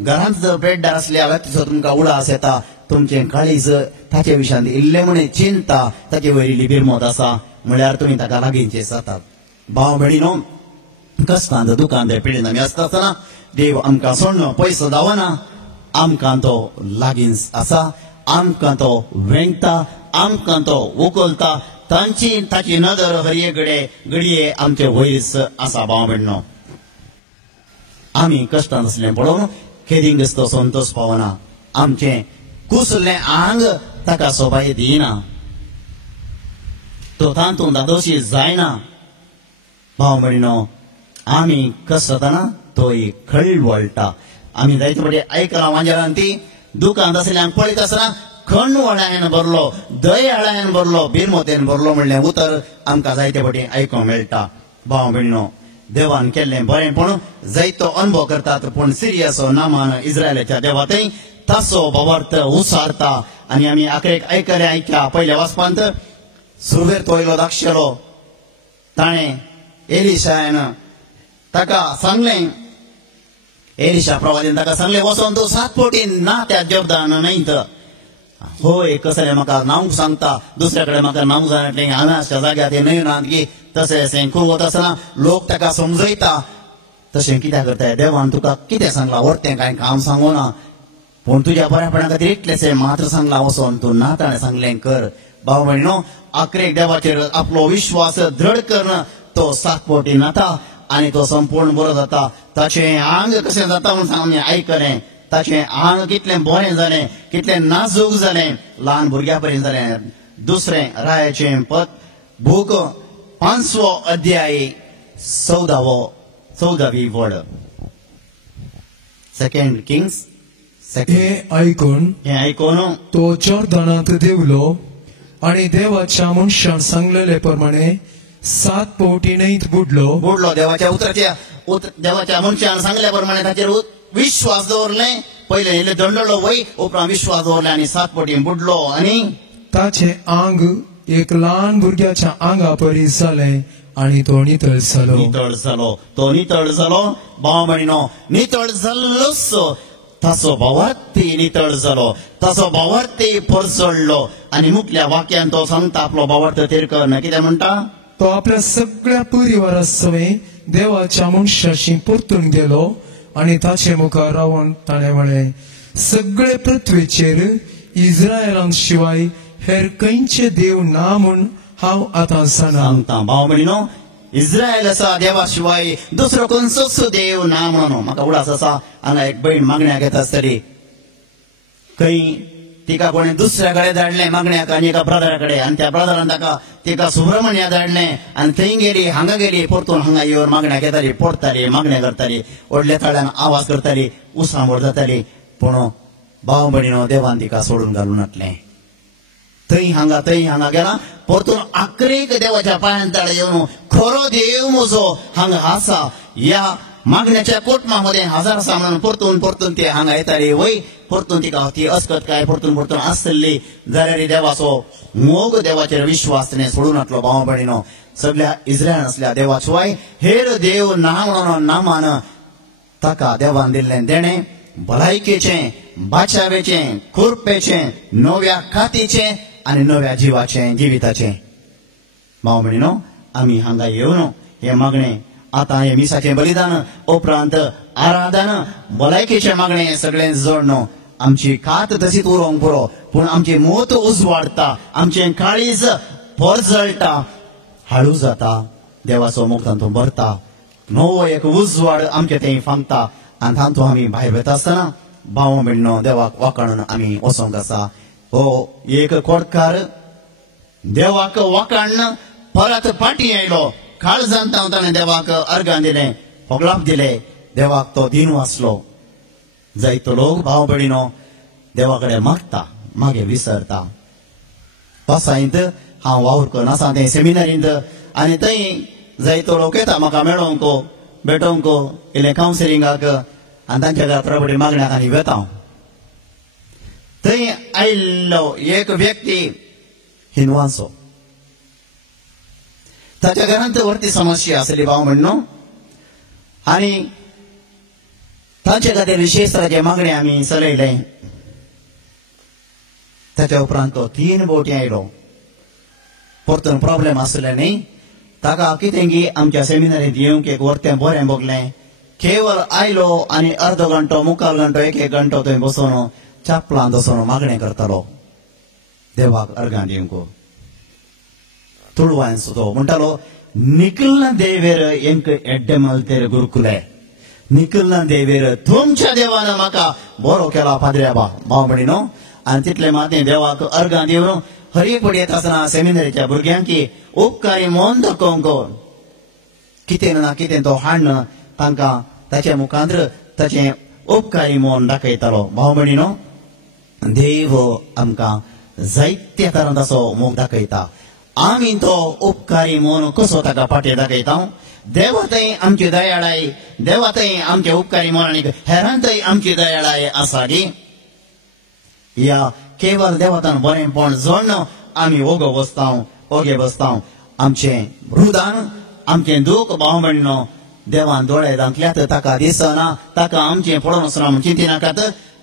घरांत जर बेड्डार आसल्या व्यक्तीचो तुमकां उडास येता. तुमचें काळीज ताचे विशयान इल्लें म्हणून चिंता ताचे वयर इल्ली बिरमोद आसा म्हळ्यार तुमी ताका लागींचे जातात. भाव भयणीनो, कश्टांत दुखांत पिडेंत आमी आसतना देव आमकां सोडून पयस धांवना. आमकां तो लागीं आसा. आमकां तो वेंगता. आमकां तो उखलता. ताची नदर हर एक घडये आमचे वयरच आसा. भाव भयणीनो, आमी कश्टांत आसलें पळोवन खेदींग तो संतोश पावना. आमचें कुसलें आंग ताका सोबाय दिना. तो तातूंत दोशी जायना. भाव भयणीनो, आमी कश्ट जातना तोय खळवळटा. आमी जायते फावटी आयकलां वांजेलान ती दुखांत आसल्यांक पळयत आसतना खण वळ्यान भरलो, दयाळ्यान भरलो, बिरमोतेन भरलो म्हणलें उतर आमकां जायते फावटी आयकूंक मेळटा. भाव भयणीनो, देवान केल्लें बरेंपण जायतो अनुभव करतात. पूण सिरियस नामान इस्रायलाच्या देवातय ताचो भावार्थ उसारता. आनी आमी आखरेक आयकल्या पयल्या वाचपांत सुरवेर तो इल्लो दाखयलो. ताणें एलिशान ताका सांगलें, एलिशा प्रवादीन ताका सांगलें वचोन तूं 7 फावटी ना त्या जोर्दान न्हंयत. होय कसलें म्हाका नांव सांगता. दुसरे कडेन म्हाका नांव जाणटलें हांगाच्या जाग्यार ते न्हंयनात गी. तशें खूब वता आसतना लोक ताका समजयता. तशें कित्याक करताय. देवान तुका कितें सांगलां व्हरतें कांय काम सांगो ना, पूण तुज्या बऱ्यापणा खातीर इतलेशें मात्र सांगलां वचोन तूं ना ताणें सांगलें कर. भाव भयणीनो, आखरेक देवाचेर आपलो विश्वास दृढ करन तो 7 फावटी नाता आनी तो संपूर्ण बरो जाता. ताचें आंग कशें जाता म्हूण आमी आयकलें. ताचें आंग कितलें बरें जालें, कितलें नाजूक जालें, ल्हान भुरग्या पर्यंत जालें. दुसरें रायाचें बूक 5वो अध्याय 14वी वड. 2 किंग्स. हे आयकून तो जॉर्दानांत देवलो आणि देवाच्या मनशान सांगलेले प्रमाणे 7 फावटी न्हंयत बुडलो. देवाच्या मनशान सांगल्या प्रमाणे ताचेर विश्वास दवरलें. पयले इल्लें दंडलो वय, उपरांत विश्वास दवरले आनी 7 फावटी बुडलो. आनी ताचे आंग एक ल्हान भुरग्याच्या आंगा परीस जालें आनी तो नितळ जालो. तो नितळ जालो. भाव भयणीनो, नितळ जाल्लोच ताचो भावार्थी नितळ जालो. ताचो भावार्थी परसडलो. आनी मुखल्या वाक्यान तो सांगता आपलो भावार्थ तिरकन कितें म्हणटा. तो आपल्या सगळ्या परिवारा समेत देवाच्या मनशाशी परतून गेलो आणि ताचे मुखार रावन ताणें म्हळें, सगळे पृथ्वीचेर इस्रायलां शिवाय हेर खंयचे देव ना म्हूण हांव आतां सांगता. भाव भयणीनो, इस्रायल आसा देवा शिवाय दुसरो खंयचोच देव ना म्हणून म्हाका उडास आसा. हांगा एक भयण मागण्याक येता आसतली. खंय तिका कोणें दुसऱ्या कडेन धाडलें मागण्याक आनी एका ब्रदरा कडेन. आनी त्या ब्रदरान तिका सुब्रमण्या धाडलें आनी थंय गेली, हांगा गेली, परतून हांगा येवन मागण्याक येताली, पडटाली, मागण्या करताली, व्हडल्या ताळ्यान आवाज करताली, उसांबळ जाताली. पूण भाव भयणीनो, देवान तिका सोडून घालून हाडलें. थंय हांगा गेला. परतून आखरेक देवाच्या पांयां तळे येवन खरो देव म्हजो हांगा आसा ह्या मागण्याच्या कुटुंबामध्ये हजार सामान परतून परतून ते हांगा येताले वय परतून तिका ती असकत काय परतून परतून आसतली जाल्यार देवाचो मोग देवाचेर विश्वास तिणें सोडून नाटलो भाव भयणीनो. सगळ्या इस्रायल असल्या देवाशिवाय हेर देव ना म्हणून नामान ताका देवान दिल्लें देणें भलायकेचें, बाचावेचें, खुरपेचें, नव्या खातीचें आनी नव्या जिवाचें जिविताचें. भाव भयणीनो, आमी हांगा येवन हे मागणें आतां हे मिसाचें बलिदान उपरांत आराधन भलायकेचें मागणें सगळें जोडनो. आमची खात तशीच उरोवंक पुरो, पूण आमची मोत उजवाडटा, आमचें काळीज परजळटा, हाळू जाता, देवाचो मोग तातूंत भरता, नवो एक उजवाड आमचे थंय फांगता आनी तातूंत आमी भायर वता आसतना भाव भयणीनो देवाक वाखाणून आमी वचोंक आसा. हो एक कोडकार देवाक वाखाण परत फाटीं आयलो. काळजांत ताणें देवाक अर्गां दिलें, फोगलाप दिले, देवाक तो दिन वाचलो. जायतो लोक भाव भयणीनो देवा कडेन मागता, मागे विसरता. पासायंत हांव वावर करून आसा ते सेमिनारींत आनी थंय जायतो लोक येता म्हाका मेळोवंक भेटोवंक इल्लें कावन्सिलिंगाक आनी तांच्या घराकडे मागण्याक आनी वेता. थंय आयिल्लो एक व्यक्ती हिंदवांचो, ताच्या घरांत व्हरती समस्या आसली भाव म्हणून आनी ताचे खातीर विशेष तरेचे मागणे आमी चलयले. ताच्या उपरांत तो 3 बोटी आयलो. परतून प्रॉब्लेम आसले न्ही, ताका कितें गी आमच्या सेमिनारींत येवंक एक वर्तें बरें भोगलें. केवळ आयलो आनी अर्दो घंटो मुखाल घंटो एक घंटो थंय बसून चापलां बसून मागणें करतालो देवाक अर्गां दिवंक. तुळवायन तो म्हणटालो, निखिलना देवेर ಎಂಕ ಎಡ್ಡೆ ಮಲ್ತೆರ ಗುರುಕುಲೆ, निखिलना देवेर तुमच्या देवान म्हाका बरो केला पाद्र्या भाव भयणीनो. आनी तितले मातें देवाक अर्गां दिवन हरिपडी येता आसतना सेमिनारीच्या भुरग्यांक उपकारी मन दाखोवंक कितें ना कितें तो हाडन तांकां ताचे मुखांतर ताचें उपकारी मन दाखयतालो. भाव भयणीनो, देव आमकां जायत्या तरां ताचो मोग दाखयता. आमी तो उपकारी मन कसो ताका फाटीं दाखयता. देवातय आमची दयाळाय, देवातय आमचे उपकारी मन आनी हेरांतय आमची दयाळाय आसा गी. या केवळ देवातान बरेंपण जोडन आमी ओगे बसता. आमचें हृदय आमचें दूख भाव भयणीनो देवान दोळे धांकल्यात, ताका दिसना, ताका आमचें पडोवन वचना म्हूण चिंती नाकात.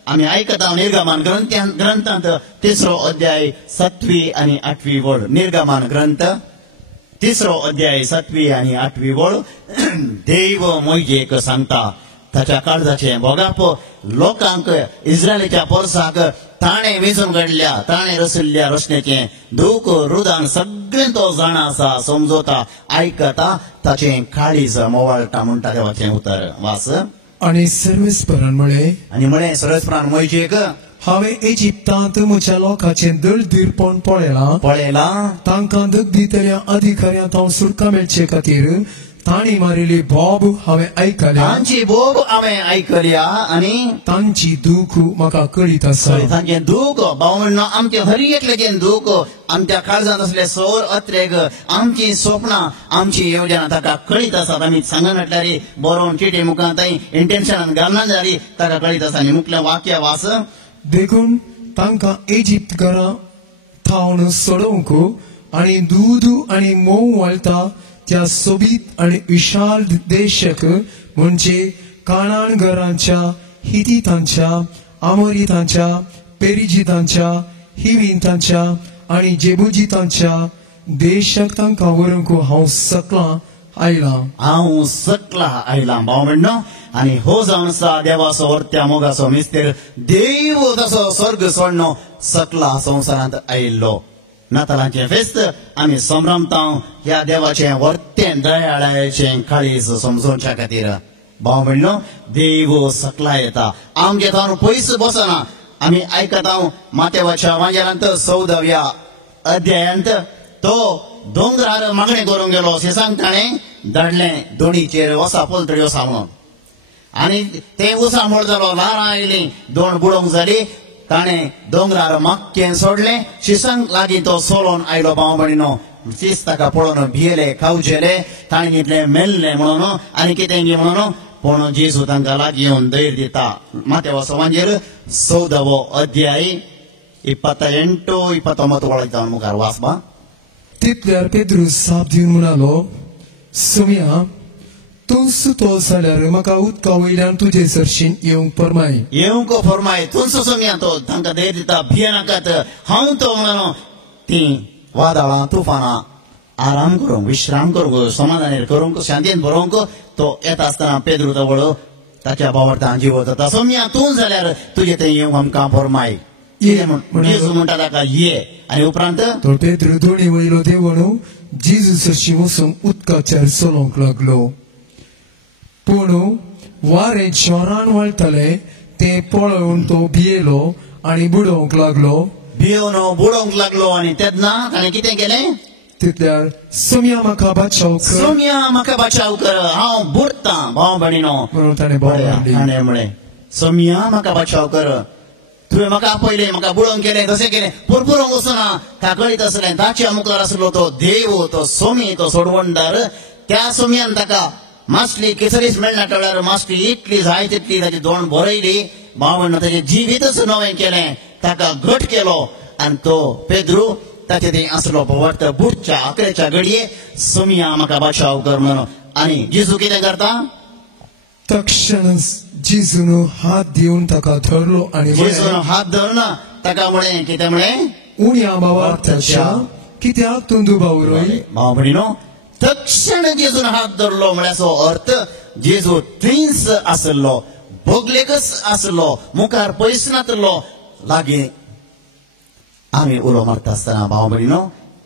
आमी आयकता निर्गमान ग्रंथांत 3रो अध्याय 7वी आनी 8वी वळ. निर्गमान ग्रंथ 3रो अध्याय 7वी आनी 8वी वळ. देव मोइजेक सांगता ताच्या काळजाचें भोगाप लोकांक, इस्रायलीच्या पोरसाक ताणें वेचून काडल्या, ताणें रचयल्ल्या रचनेचें दूख हृदयान सगळें तो जाणा आसा, समजता, आयकता, ताचें काळीज मोवाळटा म्हणटा देवाचें उतर वास. आणि सर्वेस्परान म्हळें सर्वेस्परान मोइजेक, हांवें इजिप्तांत म्हज्या लोकांचें दळदीरपण पळयलां. तांकां दग दितल्या अधिकाऱ्यांक हांव सुटका मेळचे खातीर तांणी मारिल्ली बोब हांवें आयकल्या. तांची बोब हांवें आयकल्या आनी तांची दूख म्हाका कळीत आसा. तांचें दूख भाव म्हणून आमचें हर एकल्याचें दूख आमच्या काळजांत असले सोर अत्रेग आमची स्वप्नां आमची येवजना ताका कळीत आसात. आमी सांगन हाडल्यारी बरोवन चिटी मुखांत इंटेन्शनान घालना जाल्यार ताका कळीत आसा. आनी मुखलें वाक्य वास, देखून तांकां इजिप्त घरा थावन सोडोवंक आनी दूद आनी मोव वाळटा त्या सोबीत आनी विशाल देशक म्हणजे कानान घरांच्या, हितीतांच्या, आमोरीतांच्या, पेरिजितांच्या, हिवीतांच्या आनी जेबुजितांच्या देशाक तांकां व्हरूंक हांव सकलां आयलां. भाव म्हणणो आनी हो जावन आसा देवाचो वर्त्या मोगाचो मिस्तेर. देव तसो स्वर्ग सोडनो सकला संवसारांत आयिल्लो. नातालांचें फेस्त आमी संभ्रमता ह्या देवाचें वर्तें दयाळाचें काळीज समजोवच्या खातीर. भाव म्हणणो देव सकला येता, आमचे थावन पयस बसना. आमी आयकता मातेवाच्या वांजेलांत 14व्या अध्यायांत तो दोंगरार मागणें करूंक गेलो. शेसांक ताणें धाडलें दोणीचेर वसा पलतडी वसा म्हणून. आनी तें उसांबळ जालो, ल्हारां आयलीं, दोण बुडोवंक जाली. ताणें दोंगरार माक्कें सोडलें. शिसांक लागीं तो सोलोन आयलो. भाव भयणीनो, शीस ताका पळोवन भियेले, खावचेले. ताणें चिंतलें मेल्लें म्हणून आनी कितें गे म्हणून पूण जेजू तांकां लागीं येवन धैर्य दिता. माथ्या वचोवांचेर 14वो अध्याय 28-29 वळख जावन मुखार वाचपा. तितल्यार पेद्रूस साप दिवन म्हणालो, सुम्या, तूं सुतो जाल्यार म्हाका उदका वयल्यान तुजे सरशीन येवंक फरमाय. येवंक फरमाय. तूं सोम्या तो तांकां धैर्य दिता. भियेनाकात, हांव तो म्हणून ती वादळां तुफानां आराम करूंक, विश्राम करूंक, समाधान करूंक, शांतीन भरोवंक तो येता आसतना पेद्रू जवळ ताच्या भावार्थान जिवो जाता. सोम्या तूं जाल्यार तुजे थंय येवंक आमकां फरमाय. जेजू म्हणटा ताका ये. आनी उपरांत तो पेद्रू दोणी वयलो देवणू जेजू सरशी वचूंक उदकाचेर चलोवंक लागलो. पूण वारें जोरान वळटाले तें पळोवन तो भियेलो आनी बुडोवंक लागलो. भियोन बुडोवंक लागलो. आनी तेन्ना ताणें कितें केलें? तितल्यार सुम्या म्हाका बचाव कर, सोम्या म्हाका बचाव कर, हांव बुडटां भाव भयणीनो म्हणून ताणें बोवाळ मारली. ताणें म्हळें, सोम्या म्हाका बचाव कर, तुवें म्हाका पयलें म्हाका बुडोवंक केलें, तशें केलें, पुरपुरोंक वचना. ताका कळीत आसलें ताच्या मुखार आसलो तो देव, तो सोमी, तो सोडवणदार. त्या सोम्यान ताका मासली केसरीच मेळना टळ्यार मासली इतली जाय तितली ताची दोण भरयली. भाव भयणीनो ताचें जिवीतच नवें केलें, ताका घट केलो. आनी तो पेद्रू ताचे थंय आसलो भोवट बुडच्या अकरेच्या घडये सोम्या म्हाका बचाव कर म्हणून. आनी जेजू कितें करता? तक्षण जेजून हात दिवन ताका धरलो आनी जेजून हात धरून ताका म्हळें, कितें म्हळें? उण्या भावार्थाच्या कित्याक तूं दुबावरोय. भाव भयणीनो, तक्षण जेजून हात धरलो म्हळ्याचो अर्थ जेजू थंयच आसलो, भोगलेकच आसलो, मुखार पयस नासलो. लागीं आमी उलो मारता आसतना भाव भयणीनो,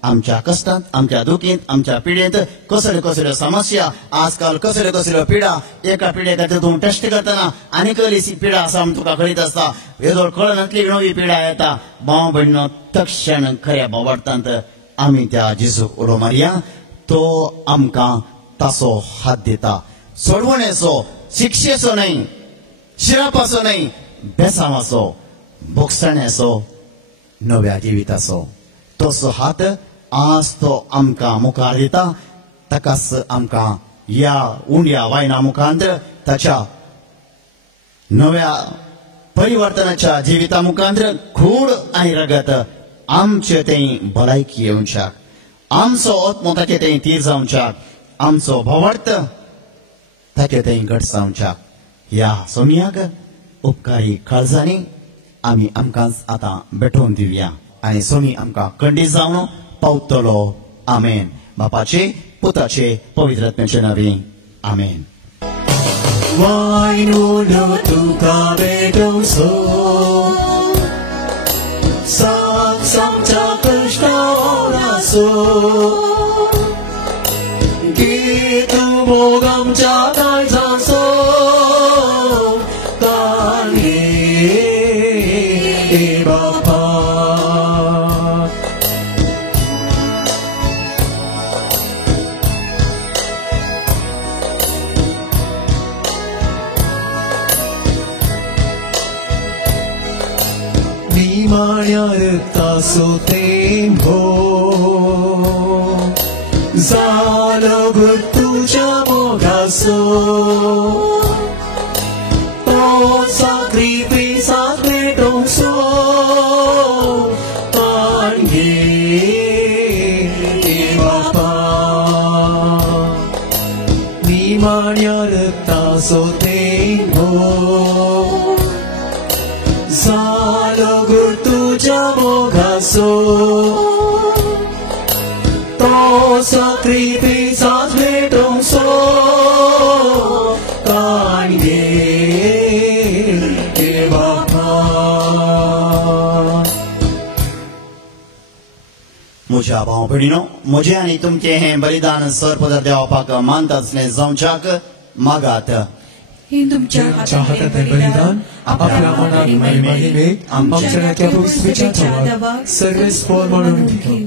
आमच्या कश्टांत, आमच्या दुखींत, आमच्या पिडेंत कसल्यो कसल्यो समस्या, आजकाल कसल्यो कसल्यो पिडा, एका पिडे खातीर तूं टेस्ट करतना आनी कसली पिडा आसा म्हूण तुका कळीत आसता. हेजो कळनातली नवी पिडा येता. भाव भयणीनो, तक्षण खऱ्या भावार्थांत आमी त्या जेजूक उलो मारया. तो आमकां ताचो हात दिता. सोडवणेचो, शिक्षेचो न्हय, शिरापाचो न्हय, बेसांवाचो, भोगसण्याचो, नव्या जिविताचो तसो हात आज तो आमकां मुखार दिता. ताकाच आमकां या उंड्या वायना मुखांत ताच्या नव्या परिवर्तनाच्या जिविता मुखांत खूड आनी रगत आमचे थंय भलायकी येवच्याक, आमचो आत्मो ताचे थंय तीर जावच्याक, आमचो भोवर्त ताचे थंय घट जावच्याक. ह्या सोम्याक उपकारी काळजांनी आमी आमकांच आतां बेठोवन दिवया. आनी सोमी आमकां खंडीत जावन पावतलो. आमेन. बापाचे, पुताचे, पवित्र आत्म्याचे नांवी. आमेन. वायनो तुका बेडोसो साक सामच्या कष्टावरासो गीत मोग आमच्या काळजाचो ताणे बापा. निमाण्यार तासो तेंभो जालो घट तुझ्या मोगासो तो साखरी पिसाक भेटोसो ताणगे बापा. निमाण्यार तासो तेंभो जालो घट तुझ्या मोगासो तो साखरी पिसाक भेटोसो ताणगे बापा. म्हज्या भाव भयणीनो, म्हजें आनी तुमचें हें बलिदान सर्पदर देवापाक मानतासलें जावच्याक मागात. हे तुमच्या हातांतलें बलिदान आपल्या मनाक महिमेक आमच्या नात्या पवित्रतेच्या सर्वेस्पर म्हणून घेऊ.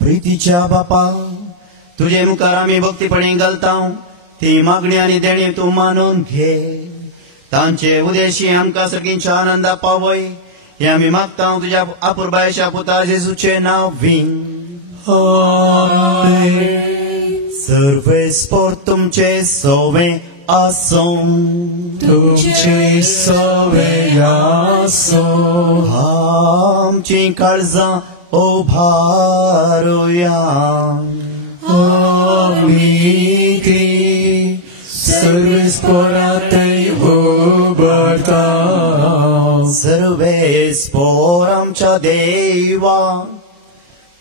प्रितीच्या बापा, तुजे मुखार आमी भक्तीपणी घालता. ती मागणी आनी देणी तूं मानून घे. तांचे उदेशी आमकां सगळींच्या आनंदा पावय. हे आमी मागता तुज्या आपुरबायच्या पुता जेजूचे नांवी. सर्वेस्पर तुमचे सोवे आसो तुमचे सवे आसो आमची काळजां उभारुया आमी ती सर्वेस्परांतय उबरता सर्वेस्पोर आमच्या देवा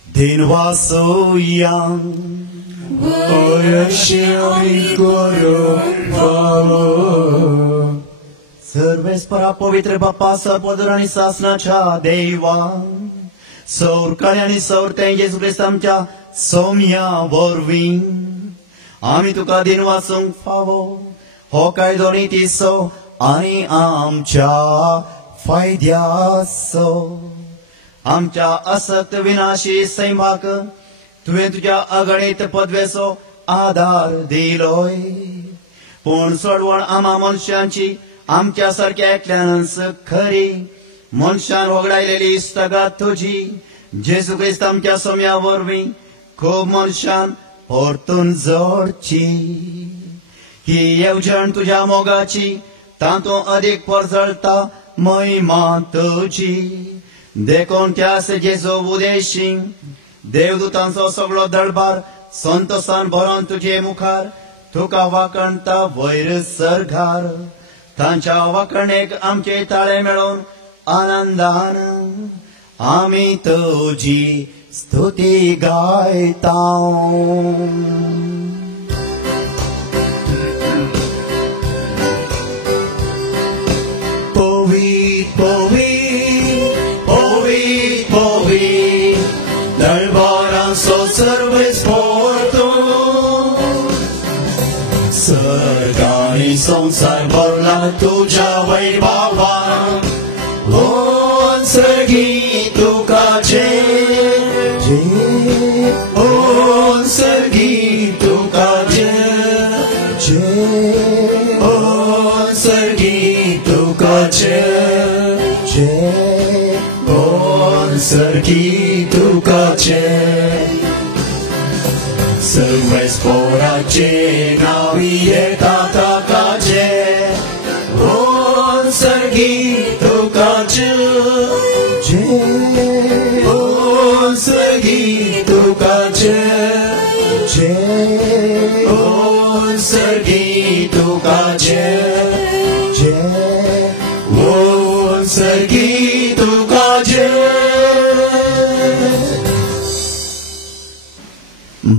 दिनवासुया अशी आमी करूंक फावो सर्वेस्परा पवित्र बाप्पा सर्वोदर आणि शासनाच्या देवा सौरकाळी आणि सौरते येशू ख्रिस्त आमच्या सौम्या वरवीं आमी तुका दिन वाचूंक फावो हो कायदो नितीसो आनी आमच्या फायद्याचो आमच्या असक्त विनाशी सैमाक तुवें तुज्या अगणित पदवेचो आधार दिलोय पूण सोडवण आम्हा मनशांची आमच्या सारख्या एकल्यानच खरी मनशान वगडायलेली इस्तगात तुजी जेजू ख्रिस्त आमच्या सोम्या वरवीं खूब मनशान परतून जोडची ही येवजण तुज्या मोगाची तातूंत अदीक परजळटा महिमा तुजी देखून त्या जेजो उदेशीं देवदूतांचो सगळो दळबार संतोषान भरोन तुजे मुखार तुका वाकणटा वयर सरकार तांच्या वाकणेक आमचे ताळे मेळोवन आनंदान आमी तुजी स्तुती गायता पवित्र पवित्र पवित्र पवित्र दळबारांचो सर्वेस्पोर तूं सर्गानी संसार भरला तुज्या वैभवान सर्गी तुकाचे सर्गी तुकाचे सर्गी तुकाचे सर्गी तुकाचे सर्वेस्पोराचे नावी येता ताकाचे सर्गी तुकाचे सर्गी तुकाचे सर्गी तुकाचे सर्गी तुकाचे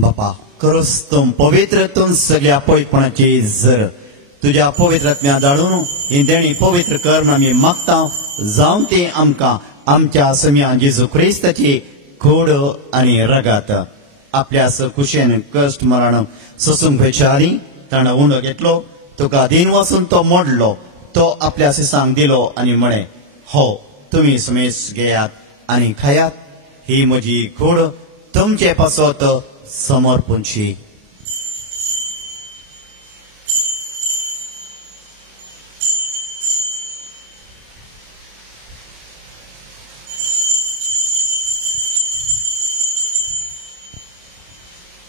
बापा करोस तुम पवित्रतून सगळ्या पवित्रपणाची जर तुझ्या पवित्रात्म्या धाडून ही देणी पवित्र कर आमी मागता जावन ती आमकां आमच्या सम्या जेजू ख्रिस्ताची खोड आनी रगात आपल्या खुशेन कश्ट मरण सोसूंक विचारी ताणें उंडो घेतलो तुका दिन वचून तो मोडलो तो आपल्या सिसांक दिलो आनी म्हणे हो तुमी समेस घेयात आनी खायात ही म्हजी खोड तुमचे पासत समर्पणची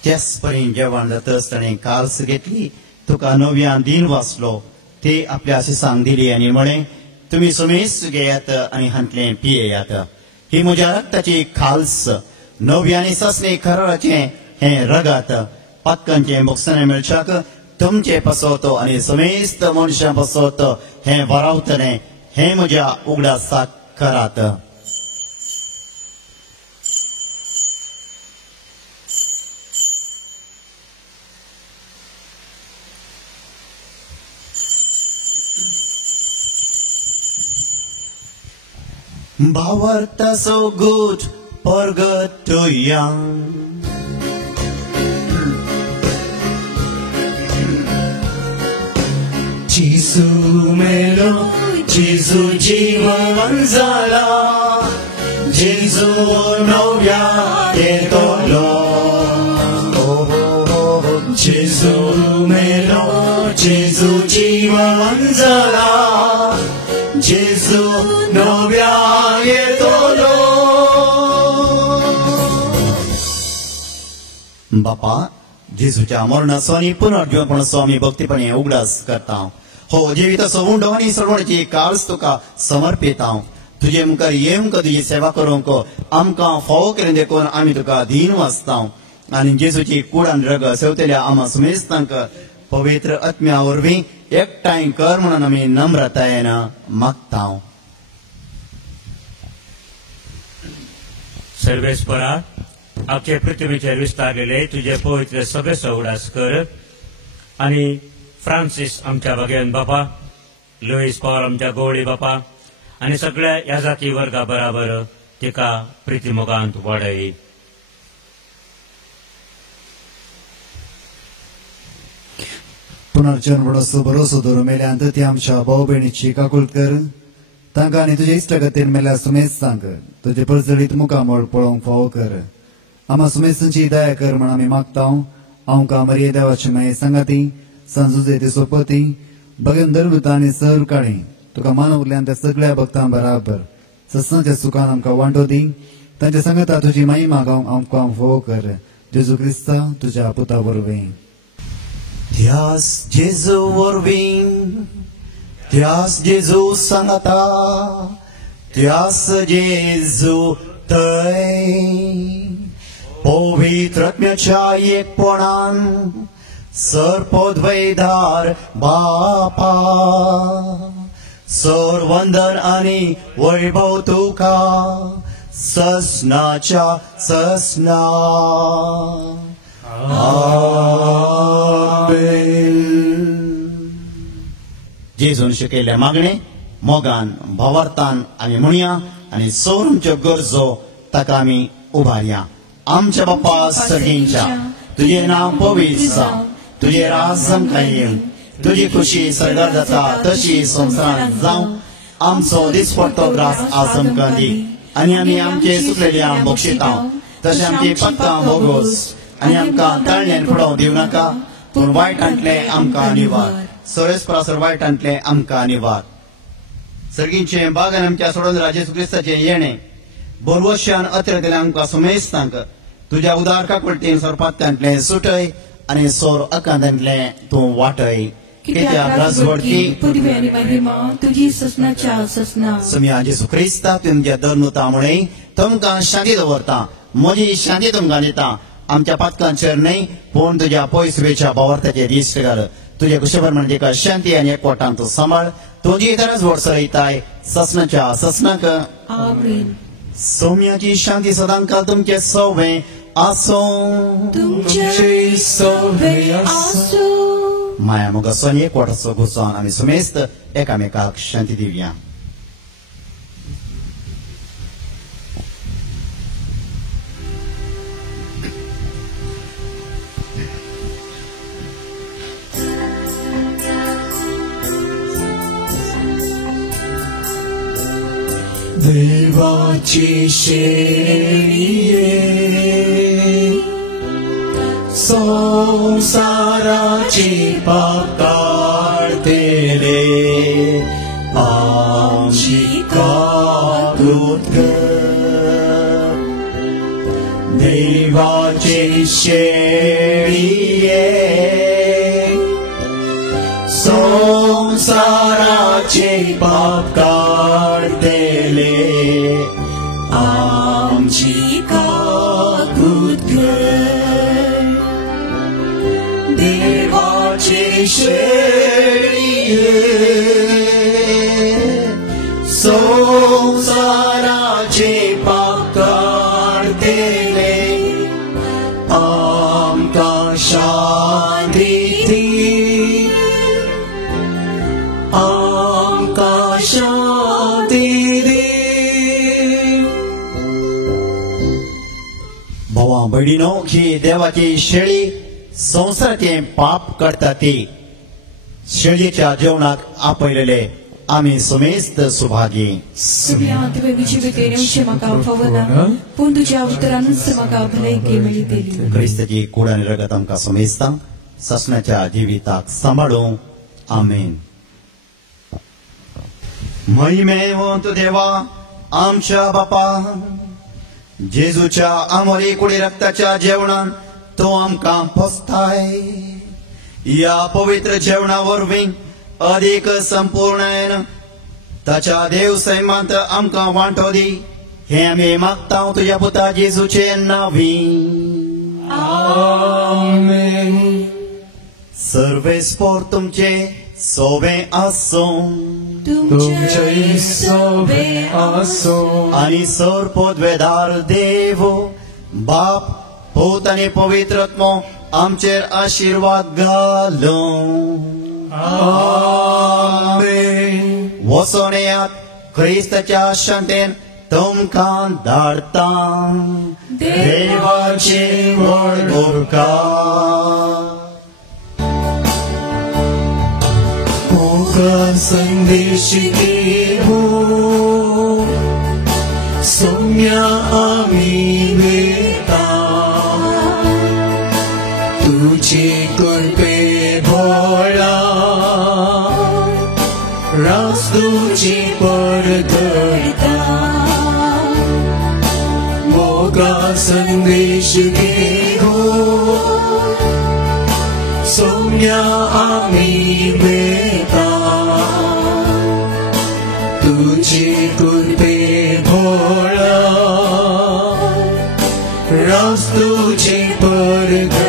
त्याच परीन जेवण जातच ताणें काल्स घेतली तुका नव्यान दिन वाचलो ते आपल्या सिसांक दिली आनी म्हणे तुमी समेस घेयात आनी हांतलें पियेयात ही म्हज्या रक्ताची खाल्स नव्यानी ससणे खरळाचे हे रगात पातकांचे मोक्षाने मेळच्याक तुमचे पसोतो आनी समेस्त मनशां पसोत हे वरावतले हे म्हज्या उगडा साखरात Bawarta so good, forgot to young. Jesu melo, Jesu jivan zala, Jesu novya ketolo. Jesu melo, Jesu jivan zala, Jesu novya ketolo. बापा जेजूच्या मरणाचो पुनर्जीवनपणाचो आमी भक्तीपणे उगडास करता. हो जिविताचो उंडो आनी सोडवणेची काळज तुका समर्पिता. तुजे मुखार येवंक तुजी सेवा करूंक आमकां फावो केलें देखून आमी तुका दीन वाचता. आनी जेजूची कूड आनी रग सेवतल्या आमा सुमेस्तांक पवित्र आत्म्या वरवीं एकठांय कर म्हणून आमी नम्रतायेन मागता. सर्वेस्परा आमचे पृथ्वीचेर विस्तारलेले तुझे पवित्र सभेचो उडास कर. आनी फ्रांसीस आमच्या भगेन बापा, लुईस पॉल आमच्या गवळी बापा आनी सगळ्या ह्या जाती वर्गा बराबर तिका प्रितीमोगांत वाडय. पुनर्जन्म बरोसो भरोसो दवरून मेल्यांत ती आमच्या भाऊ भयणीची काकूळट कर. तांकां आनी तुजे इश्ट खातीर मेल्या सुमेस्तांक तुजे परजळीत मुखामळ पळोवंक फावो कर. आमा सुमेस्तांची दया कर म्हण आमी मागता. आमकां मरिये देवाची माये सांगाती सांजुजे ती सोपती भगन धर्मता आनी सर काळी तुका मान उरल्यान त्या सगळ्या भक्तां बराबर सत्संगाच्या सुखान आमकां वांटो दी. तांच्या सांगता तुजी माई मागोवंक आमकां फावो कर. जेजू क्रिस्ता तुज्या पुता वरवीं. ध्यास जेजू वरवीं, ध्यास जेजू सांगता, ध्यास जेजू थंय. पवित्र आत्म्याच्या एकपणान सरपोद्वैधार बापा सर वंदन आनी वैभव तुका ससनाच्या ससना. जेजून शिकयले मागणे मोगान भावार्थान आमी म्हणया आनी सोरूंच्यो गरजो ताका आमी उबारया. आमच्या बाप्पा सगळींच्या तुझे नाव पवित्र जावं, तुझे राज आमकां येवं, तुजी खुशी सरकार जाता तशी संवसारांत जावं. आमचो दिसपडटो ग्रास आज आमकां दी आनी आमी आमचे सुकलेली बक्षिता तशें आमची पत्तां भोगोस आनी आमकां ताळण्यान फुडो दिवं नाका पूण वायटांतले आमकां निवार. सरेस्परासर वायटांतले आमकां निवार. सर्गींचे बागान आमच्या सोडून राजेश क्रिस्ताचे येणे बोरवश्यान अत्र केले आमकां सुमेस्तांक तुज्या उदार काकूळटीन सरपात्यांतले सुटय आनी सोर अकांतांतले तूं वाटय. कित्याक राजवडकी पृथ्वी आनी महिमा तुजी ससनाच्या ससना. सुम्या जेजू क्रिस्ता तुमच्या दरनुता मुळे तुमकां शांती दवरता. म्हजी शांती तुमकां दिता. आमच्या पातकांचेर न्हय पूण तुज्या पयसुवेच्या भावार्थाचे दिश्ट घाल. तुजे कुशेभर म्हणजे तिका शांती आनी एकवटान तूं सांबाळ. तुजी तरच व्हड सरयताय ससनाच्या ससनाक. आमीन. सौम्याची शांती सदांकाल तुमचे सवे आसो. तुमचे सवे आसो. माया मोगासोन एकवटाचो घुसोन आमी सुमेस्त एकामेकाक शांती दिवया. देवाची शेळिये संसाराची पाप काढतेले आमची काकूळट कर. देवाची शेळिये संसाराचे पाप काढतेले आमची काकूळट कर. देवाचे शेळिये संसाराचे पाप काढतेले आमकां शांती दी. आमकां शांती दी. भावा भयणीनो ही देवाची शेळी संसाराचे पाप काडटा ती. शेळयेच्या जेवणाक आपयलेले आमी सुमेस्त सुभागी. सुम्या तुवें विजिवितेर येवचें म्हाका फावना पूण तुज्या उतरानूच म्हाका भलायकी मेळटली. क्रिस्ताची कूड आनी रगत आमकां सुमेस्ता ससनाच्या जिविताक सांबाळूं. आमेन. महिमेवंत देवा आमच्या बापा जेजूच्या अमोली कुडी रक्ताच्या जेवणान तो आमकां पोसताय या पवित्र जेवणा वरवीं अधिक संपूर्णेन ताच्या देव सैमांत आमकां वांटो दी हे आमी मागता तुज्या पुता जेजूचे नांवी आमेन. सर्वेस्पोर तुमचे सोबे आसूं तुमचे सोबे आसो आणि सर पदवेदार देव बाप पूत आणि पवित्रत्मो आमचेर आशीर्वाद घालूं आमेन. वचोन येयात क्रिस्ताच्या शांतेन तुमकां धाडटा देवाचे व्हड उपकार. मोगा संदेश घेवो सौम्या आमी वेता तुझे कृपे भोळा रास तुझे परधरता मोगा संदेश घेवो सौम्या आमी वेता तुझे कृपे भोळा रास तुझे परधरता